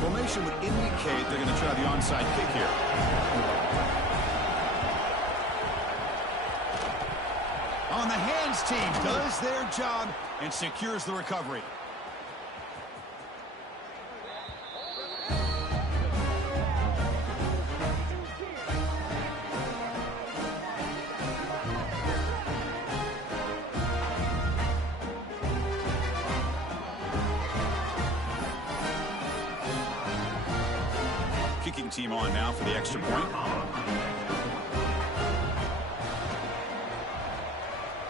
Formation would indicate they're going to try the onside kick here. On the hands team does their job and secures the recovery. Kicking team on now for the extra point.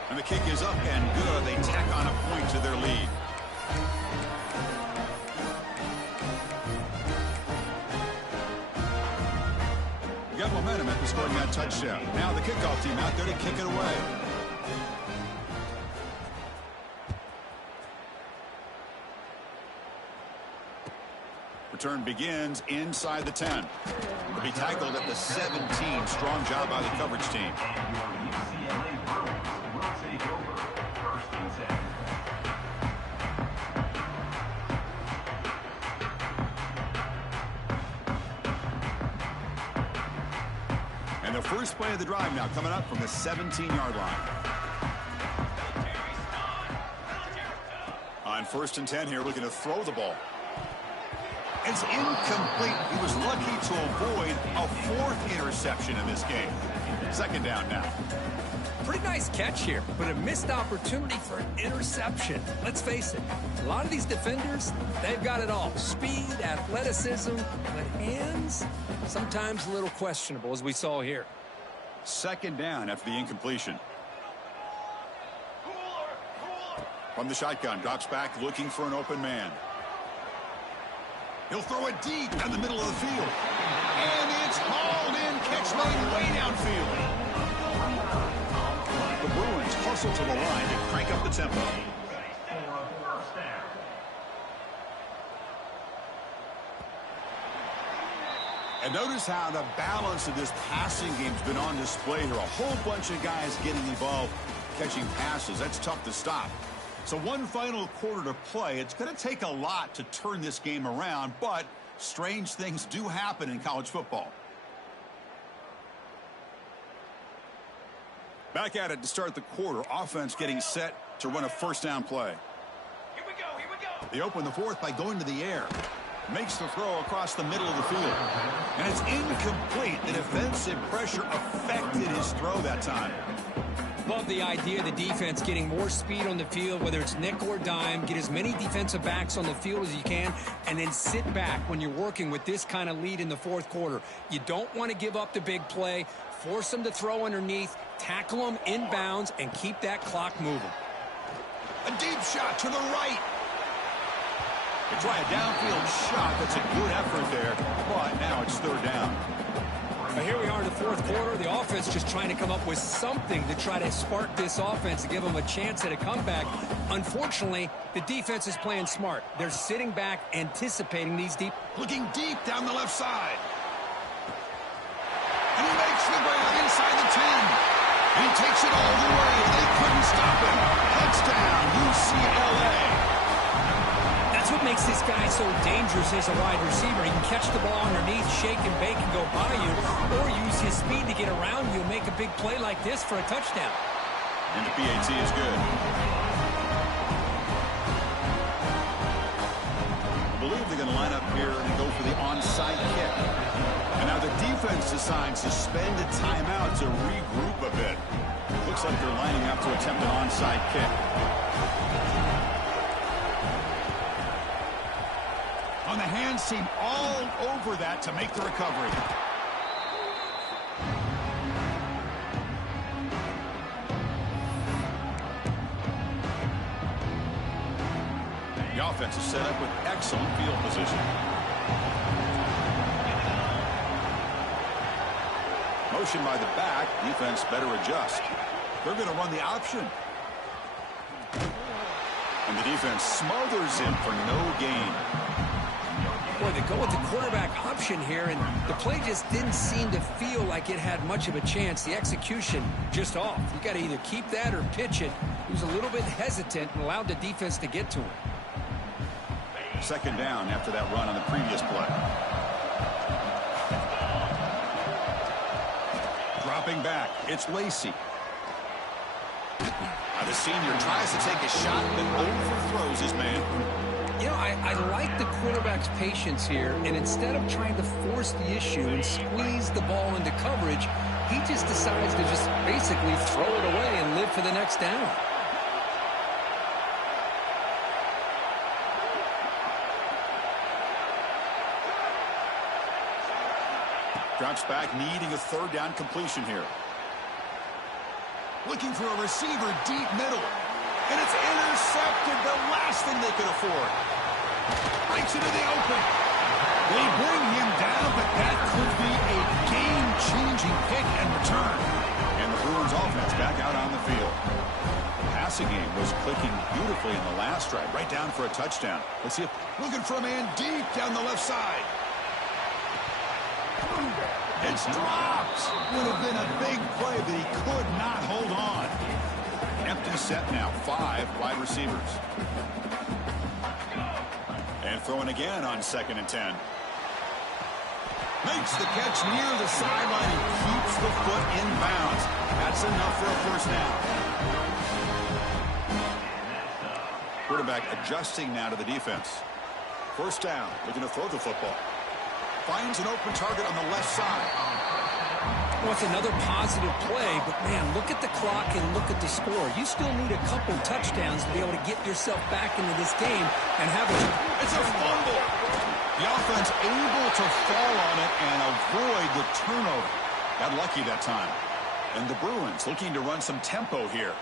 And the kick is up and good. They tack on a point to their lead. Got momentum after scoring that touchdown. Now the kickoff team out there to kick it away. Return begins inside the 10. Will be tackled at the 17. Strong job by the coverage team. And the first play of the drive now coming up from the 17-yard line. On 1st and 10 here, looking to throw the ball. It's incomplete. He was lucky to avoid a 4th interception in this game. 2nd down now. Pretty nice catch here, but a missed opportunity for an interception. Let's face it, a lot of these defenders, they've got it all. Speed, athleticism, but hands, sometimes a little questionable, as we saw here. 2nd down after the incompletion. From the shotgun, drops back looking for an open man. He'll throw it deep down the middle of the field. And it's hauled in. Catch made way downfield. The Bruins hustle to the line to crank up the tempo. And notice how the balance of this passing game's been on display here. A whole bunch of guys getting involved catching passes. That's tough to stop. So one final quarter to play. It's going to take a lot to turn this game around, but strange things do happen in college football. Back at it to start the quarter. Offense getting set to run a 1st down play. Here we go. They open the 4th by going to the air. Makes the throw across the middle of the field. And it's incomplete. The defensive pressure affected his throw that time. Love the idea of the defense getting more speed on the field, whether it's nickel or dime. Get as many defensive backs on the field as you can, and then sit back when you're working with this kind of lead in the 4th quarter. You don't want to give up the big play. Force them to throw underneath, tackle them inbounds, and keep that clock moving. A deep shot to the right. They try a downfield shot. That's a good effort there, but now it's 3rd down. But here we are in the 4th quarter. The offense just trying to come up with something to try to spark this offense to give them a chance at a comeback. Unfortunately, the defense is playing smart. They're sitting back, anticipating these deep. Looking deep down the left side. And he makes the grab inside the 10. And he takes it all the way. They couldn't stop him. dangerous as a wide receiver. He can catch the ball underneath, shake and bake and go by you, or use his speed to get around you and make a big play like this for a touchdown. And the PAT is good. I believe they're going to line up here and go for the onside kick. And now the defense decides to spend a timeout to regroup a bit. Looks like they're lining up to attempt an onside kick. On the hands team all over that to make the recovery. The offense is set up with excellent field position. Motion by the back. Defense better adjust. They're going to run the option. And the defense smothers him for no gain. Boy, they go with the quarterback option here, and the play just didn't seem to feel like it had much of a chance. The execution just off. You got to either keep that or pitch it. He was a little bit hesitant and allowed the defense to get to him. Second down after that run on the previous play. Dropping back, it's Lacey. Now the senior tries to take a shot but overthrows his man. You know, I like the quarterback's patience here, and instead of trying to force the issue and squeeze the ball into coverage, he just decides to just basically throw it away and live for the next down. Drops back, needing a third down completion here. Looking for a receiver deep middle. And it's intercepted, the last thing they could afford. Breaks into the open. They bring him down, but that could be a game-changing pick and return. And the Bruins offense back out on the field. The passing game was clicking beautifully in the last drive, right down for a touchdown. Let's see if looking for a man deep down the left side. It's dropped. Would have been a big play, but he could not hold on. Empty set now, 5 wide receivers. And throwing again on 2nd and 10. Makes the catch near the sideline and keeps the foot in bounds. That's enough for a first down. Quarterback adjusting now to the defense. First down, looking to throw the football. Finds an open target on the left side. Well, it's another positive play, but, man, look at the clock and look at the score. You still need a couple touchdowns to be able to get yourself back into this game and have it. It's a fumble. The offense able to fall on it and avoid the turnover. Got lucky that time. And the Bruins looking to run some tempo here.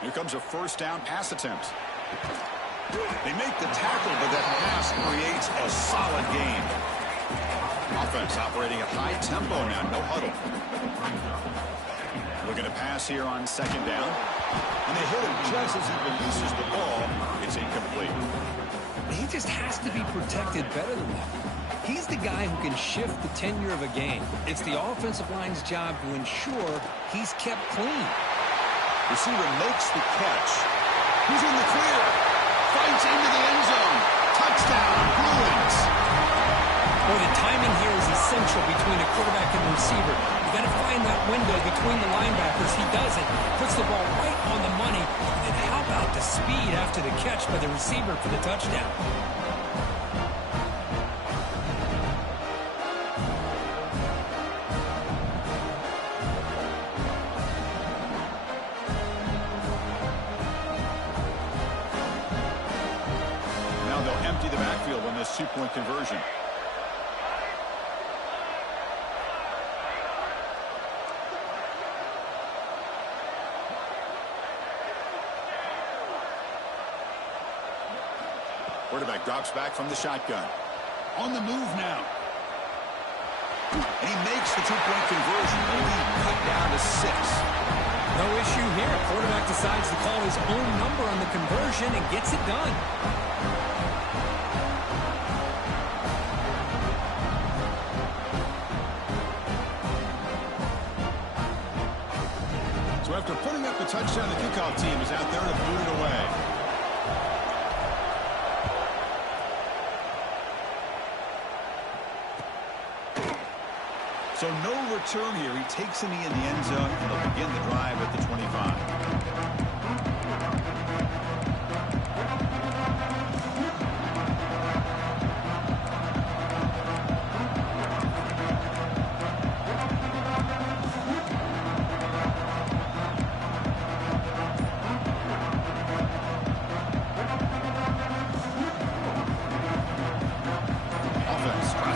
Here comes a first down pass attempt. They make the tackle, but that pass creates a solid gain. Offense operating at high tempo now, no huddle. Looking to pass here on 2nd down. And they hit him just as he releases the ball. It's incomplete. He just has to be protected better than that. He's the guy who can shift the tenure of a game. It's the offensive line's job to ensure he's kept clean. Receiver makes the catch. He's in the clear. Fights into the end zone. Touchdown, Bruins. Boy, the timing here is essential between a quarterback and a receiver. You got to find that window between the linebackers. He does it. Puts the ball right on the money. And how about the speed after the catch by the receiver for the touchdown? Now they'll empty the backfield on this 2-point conversion. Quarterback drops back from the shotgun. On the move now. And he makes the 2-point conversion. The lead cut down to 6. No issue here. Quarterback decides to call his own number on the conversion and gets it done. So after putting up the touchdown, the kickoff team is out there to boot it away. So no return here. He takes a knee in the end zone. They'll begin the drive at the 25.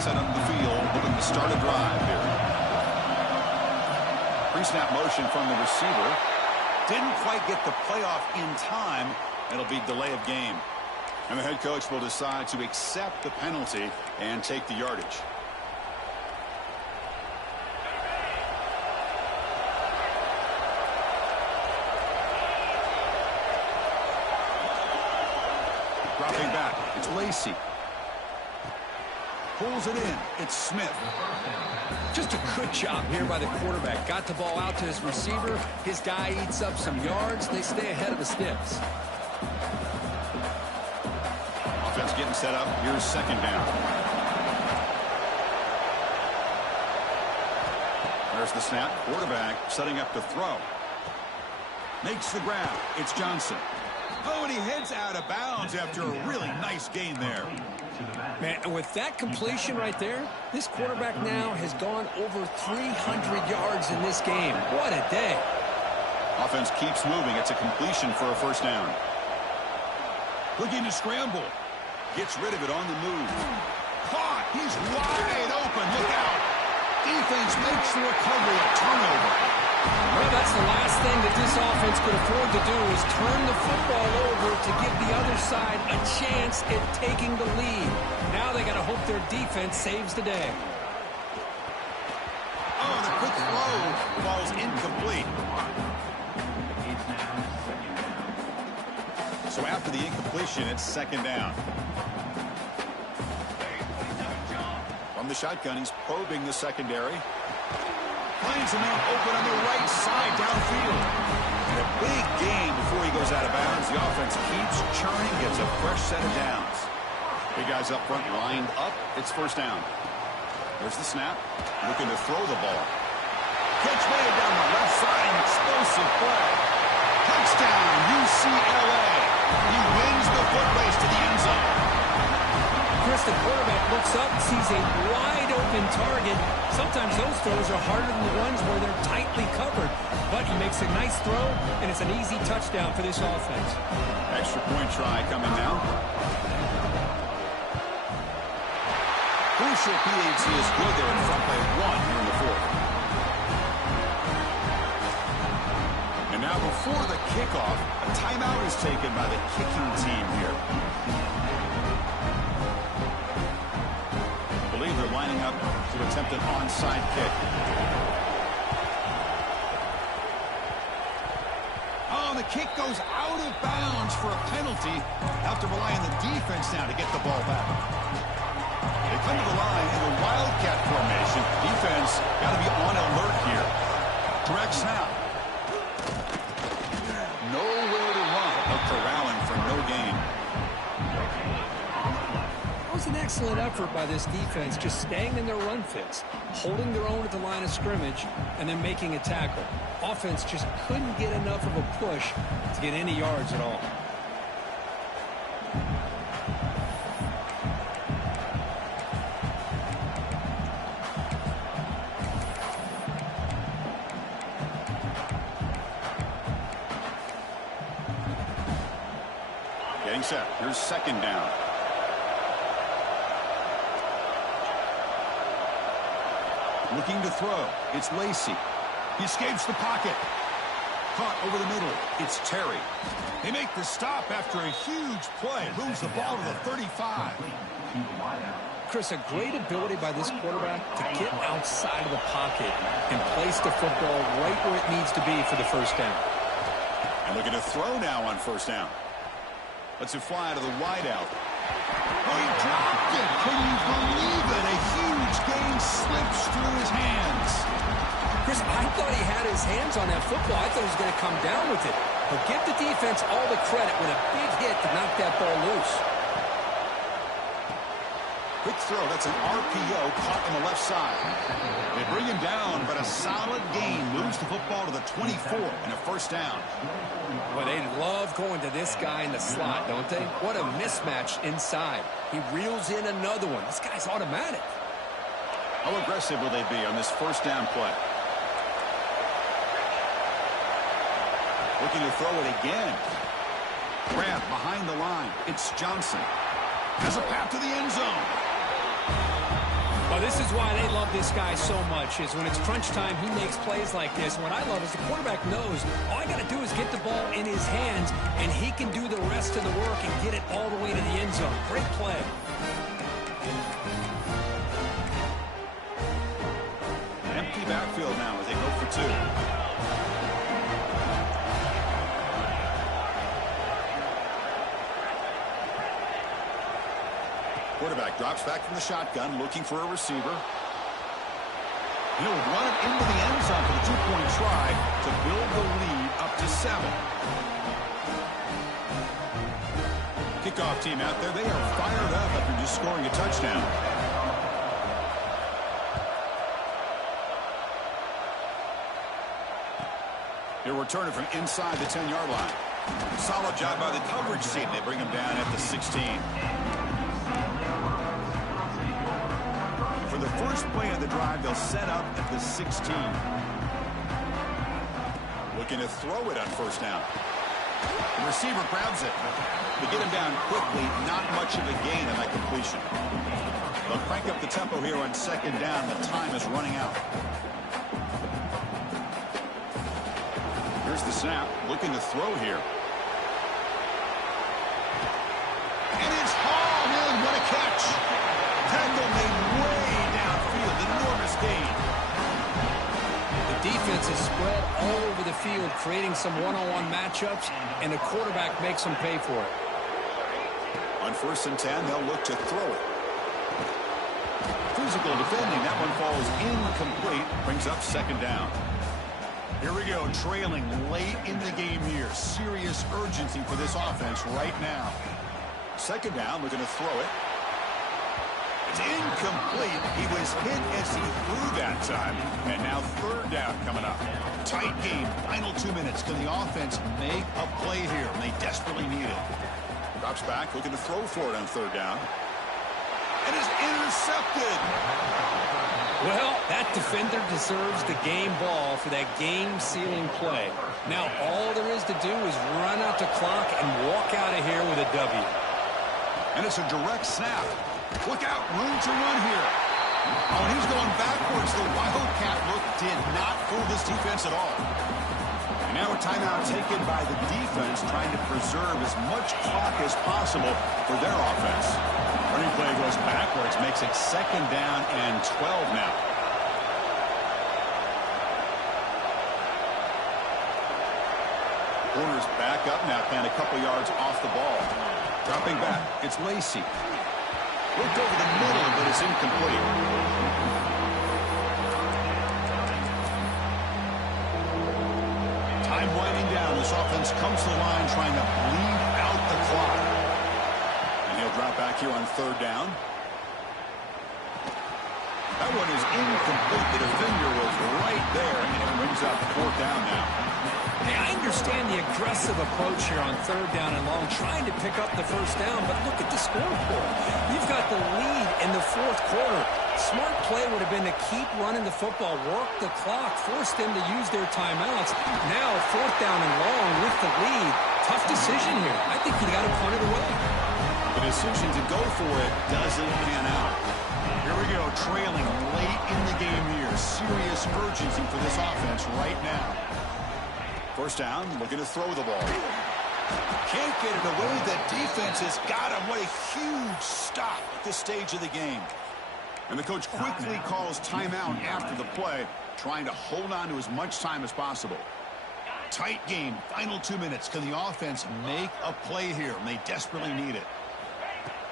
Set up the field, looking to start a drive here. Pre-snap motion from the receiver. Didn't quite get the playoff in time. It'll be delay of game. And the head coach will decide to accept the penalty and take the yardage. Dropping back, it's Lacey. Pulls it in. It's Smith. Just a good job here by the quarterback. Got the ball out to his receiver. His guy eats up some yards. They stay ahead of the Snips. Offense getting set up. Here's second down. There's the snap. Quarterback setting up to throw. Makes the grab. It's Johnson. Oh, and he heads out of bounds after a really nice gain there. Man, and with that completion right there, this quarterback now has gone over 300 yards in this game. What a day. Offense keeps moving. It's a completion for a first down. Looking to scramble. Gets rid of it on the move. Caught. He's wide open. Look out. Defense makes the recovery. A turnover. Well, that's the last thing that this offense could afford to do is turn the football over to give the other side a chance at taking the lead. Now they got to hope their defense saves the day. Oh, the quick throw falls incomplete. So after the incompletion, it's second down. From the shotgun, he's probing the secondary. Finds a man open on the right side downfield. And a big gain before he goes out of bounds. The offense keeps churning, gets a fresh set of downs. Big guys up front lined up. It's first down. There's the snap. Looking to throw the ball. Catch made down the left side. An explosive play. Touchdown, UCLA. He wins the foot race to the end zone. Chris, the quarterback looks up, sees a wide-open target. Sometimes those throws are harder than the ones where they're tightly covered. But he makes a nice throw, and it's an easy touchdown for this offense. Extra point try coming now. Crucial PAT is good there in front by one here in the fourth. And now before the kickoff, a timeout is taken by the kicking team here. I believe they're lining up to attempt an onside kick. Oh, the kick goes out of bounds for a penalty. Have to rely on the defense now to get the ball back. They come to the line in the Wildcat formation. Defense got to be on alert here. Direct snap. Nowhere to run. They're corralling for no gain. It was an excellent effort by this defense, just staying in their run fits, holding their own at the line of scrimmage, and then making a tackle. Offense just couldn't get enough of a push to get any yards at all. Getting set. Here's second down. Looking to throw. It's Lacey. He escapes the pocket. Caught over the middle. It's Terry. They make the stop after a huge play. Moves the ball to the 35. Chris, a great ability by this quarterback to get outside of the pocket and place the football right where it needs to be for the first down. And looking to throw now on first down. Lets it fly to the wideout. Oh, he dropped it. Can you believe it? A huge gain slips through his hands. Chris, I thought he had his hands on that football. I thought he was going to come down with it. But give the defense all the credit with a big hit to knock that ball loose. Quick throw. That's an RPO caught on the left side. They bring him down, but a solid gain moves the football to the 24 and a first down. Well, they love going to this guy in the slot, don't they? What a mismatch inside. He reels in another one. This guy's automatic. How aggressive will they be on this first down play? Looking to throw it again. Grab behind the line. It's Johnson. Has a path to the end zone. Well, this is why they love this guy so much, is when it's crunch time, he makes plays like this. What I love is the quarterback knows all I got to do is get the ball in his hands, and he can do the rest of the work and get it all the way to the end zone. Great play. Empty backfield now as they go for two. Quarterback drops back from the shotgun, looking for a receiver. He'll run it into the end zone for the two-point try to build the lead up to 7. Kickoff team out there, they are fired up after just scoring a touchdown. He'll return it from inside the 10-yard line. Solid job by the coverage team. They bring him down at the 16. For the first play of the drive, they'll set up at the 16. Looking to throw it on first down. The receiver grabs it. They get him down quickly. Not much of a gain on that completion. They'll crank up the tempo here on second down. The time is running out. Here's the snap. Looking to throw here. And it's hauled in. What a catch. Tackle made way downfield. Enormous gain. The defense is spread all over the field, creating some one-on-one matchups, and the quarterback makes them pay for it. On 1st and 10, they'll look to throw it. Physical defending. That one falls incomplete. Brings up second down. Here we go, trailing late in the game here. Serious urgency for this offense right now. Second down, looking to throw it. It's incomplete. He was hit as he threw that time. And now third down coming up. Tight game, final 2 minutes. Can the offense make a play here? And they desperately need it. Drops back, looking to throw for it on third down. And is intercepted. Well, that defender deserves the game ball for that game-sealing play. Now, all there is to do is run out the clock and walk out of here with a W. And it's a direct snap. Look out, room to run here. Oh, and he's going backwards. The Wildcat look did not fool this defense at all. And now a timeout taken by the defense, trying to preserve as much clock as possible for their offense. Running play goes backwards, makes it second down and 12 now. Corner's back up now, playing a couple yards off the ball. Dropping back, it's Lacey. Looked over the middle, but it's incomplete. Time winding down. This offense comes to the line trying to bleed out the clock. And he'll drop back here on third down. That one is incomplete. The defender was right there, and it brings up fourth down now. Hey, I understand the aggressive approach here on third down and long, trying to pick up the first down, but look at the scoreboard. You've got the lead in the fourth quarter. Smart play would have been to keep running the football, work the clock, force them to use their timeouts. Now, fourth down and long with the lead. Tough decision here. I think you got to punt it away. The decision to go for it doesn't pan out. Here we go, trailing late in the game here. Serious urgency for this offense right now. First down, looking to throw the ball. Can't get it away. The defense has got him. What a huge stop at this stage of the game. And the coach quickly calls timeout after the play, trying to hold on to as much time as possible. Tight game, final 2 minutes. Can the offense make a play here? And they desperately need it.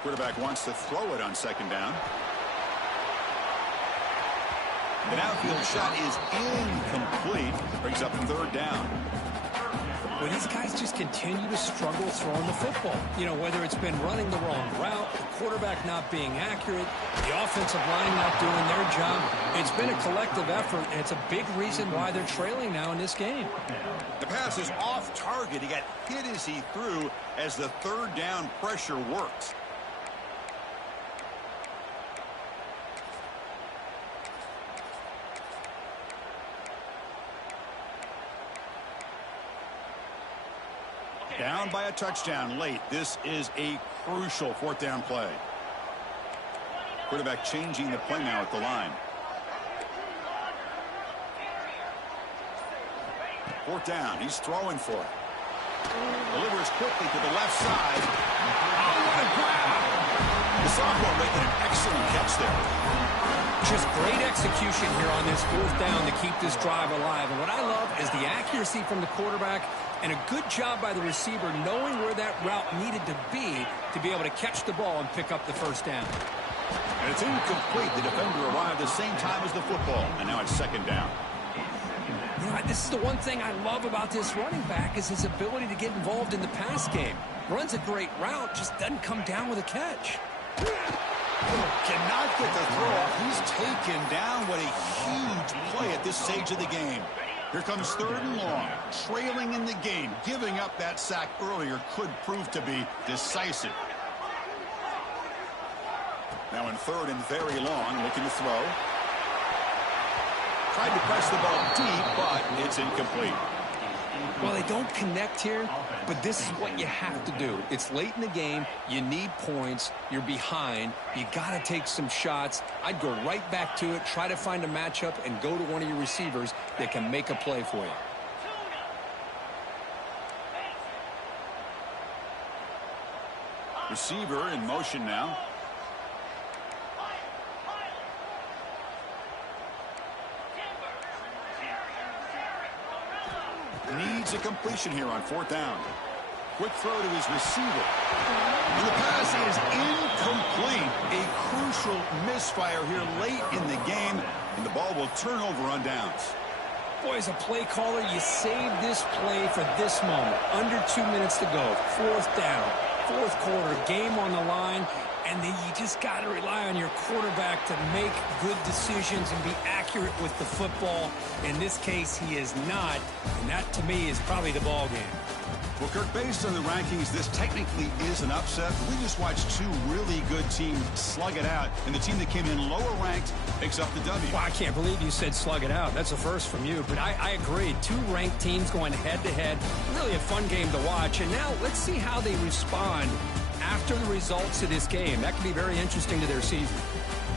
Quarterback wants to throw it on second down. An outfield shot is incomplete. Brings up third down. Well, these guys just continue to struggle throwing the football. You know, whether it's been running the wrong route, the quarterback not being accurate, the offensive line not doing their job. It's been a collective effort, and it's a big reason why they're trailing now in this game. The pass is off target. He got hit as he threw as the third down pressure worked. Down by a touchdown late. This is a crucial fourth down play. Quarterback changing the play now at the line. Fourth down. He's throwing for it. Delivers quickly to the left side. Oh, what a grab! The sophomore making an excellent catch there. Just great execution here on this fourth down to keep this drive alive. And what I love is the accuracy from the quarterback and a good job by the receiver knowing where that route needed to be able to catch the ball and pick up the first down. And it's incomplete. The defender arrived the same time as the football. And now it's second down. You know, this is the one thing I love about this running back is his ability to get involved in the pass game. Runs a great route, just doesn't come down with a catch. Cannot get the throw off. He's taken down. What a huge play at this stage of the game. Here comes third and long. Trailing in the game. Giving up that sack earlier could prove to be decisive. Now in third and very long, looking to throw. Tried to press the ball deep, but it's incomplete. Well, they don't connect here, but this is what you have to do. It's late in the game. You need points. You're behind. You got to take some shots. I'd go right back to it, try to find a matchup, and go to one of your receivers that can make a play for you. Receiver in motion now. Needs a completion here on fourth down. Quick throw to his receiver. And the pass is incomplete. A crucial misfire here late in the game, and the ball will turn over on downs. Boy, as a play caller, you save this play for this moment. Under 2 minutes to go. Fourth down. Fourth quarter. Game on the line. And then you just got to rely on your quarterback to make good decisions and be accurate with the football. In this case, he is not. And that, to me, is probably the ball game. Well, Kirk, based on the rankings, this technically is an upset. We just watched two really good teams slug it out, and the team that came in lower ranked picks up the W. Well, I can't believe you said slug it out. That's a first from you. But I agree. Two ranked teams going head-to-head. Really a fun game to watch. And now let's see how they respond after the results of this game. That could be very interesting to their season.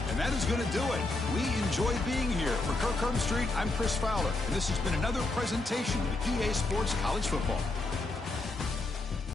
And that is going to do it. We enjoy being here. For Kirk Street, I'm Chris Fowler, and this has been another presentation of EA Sports College Football.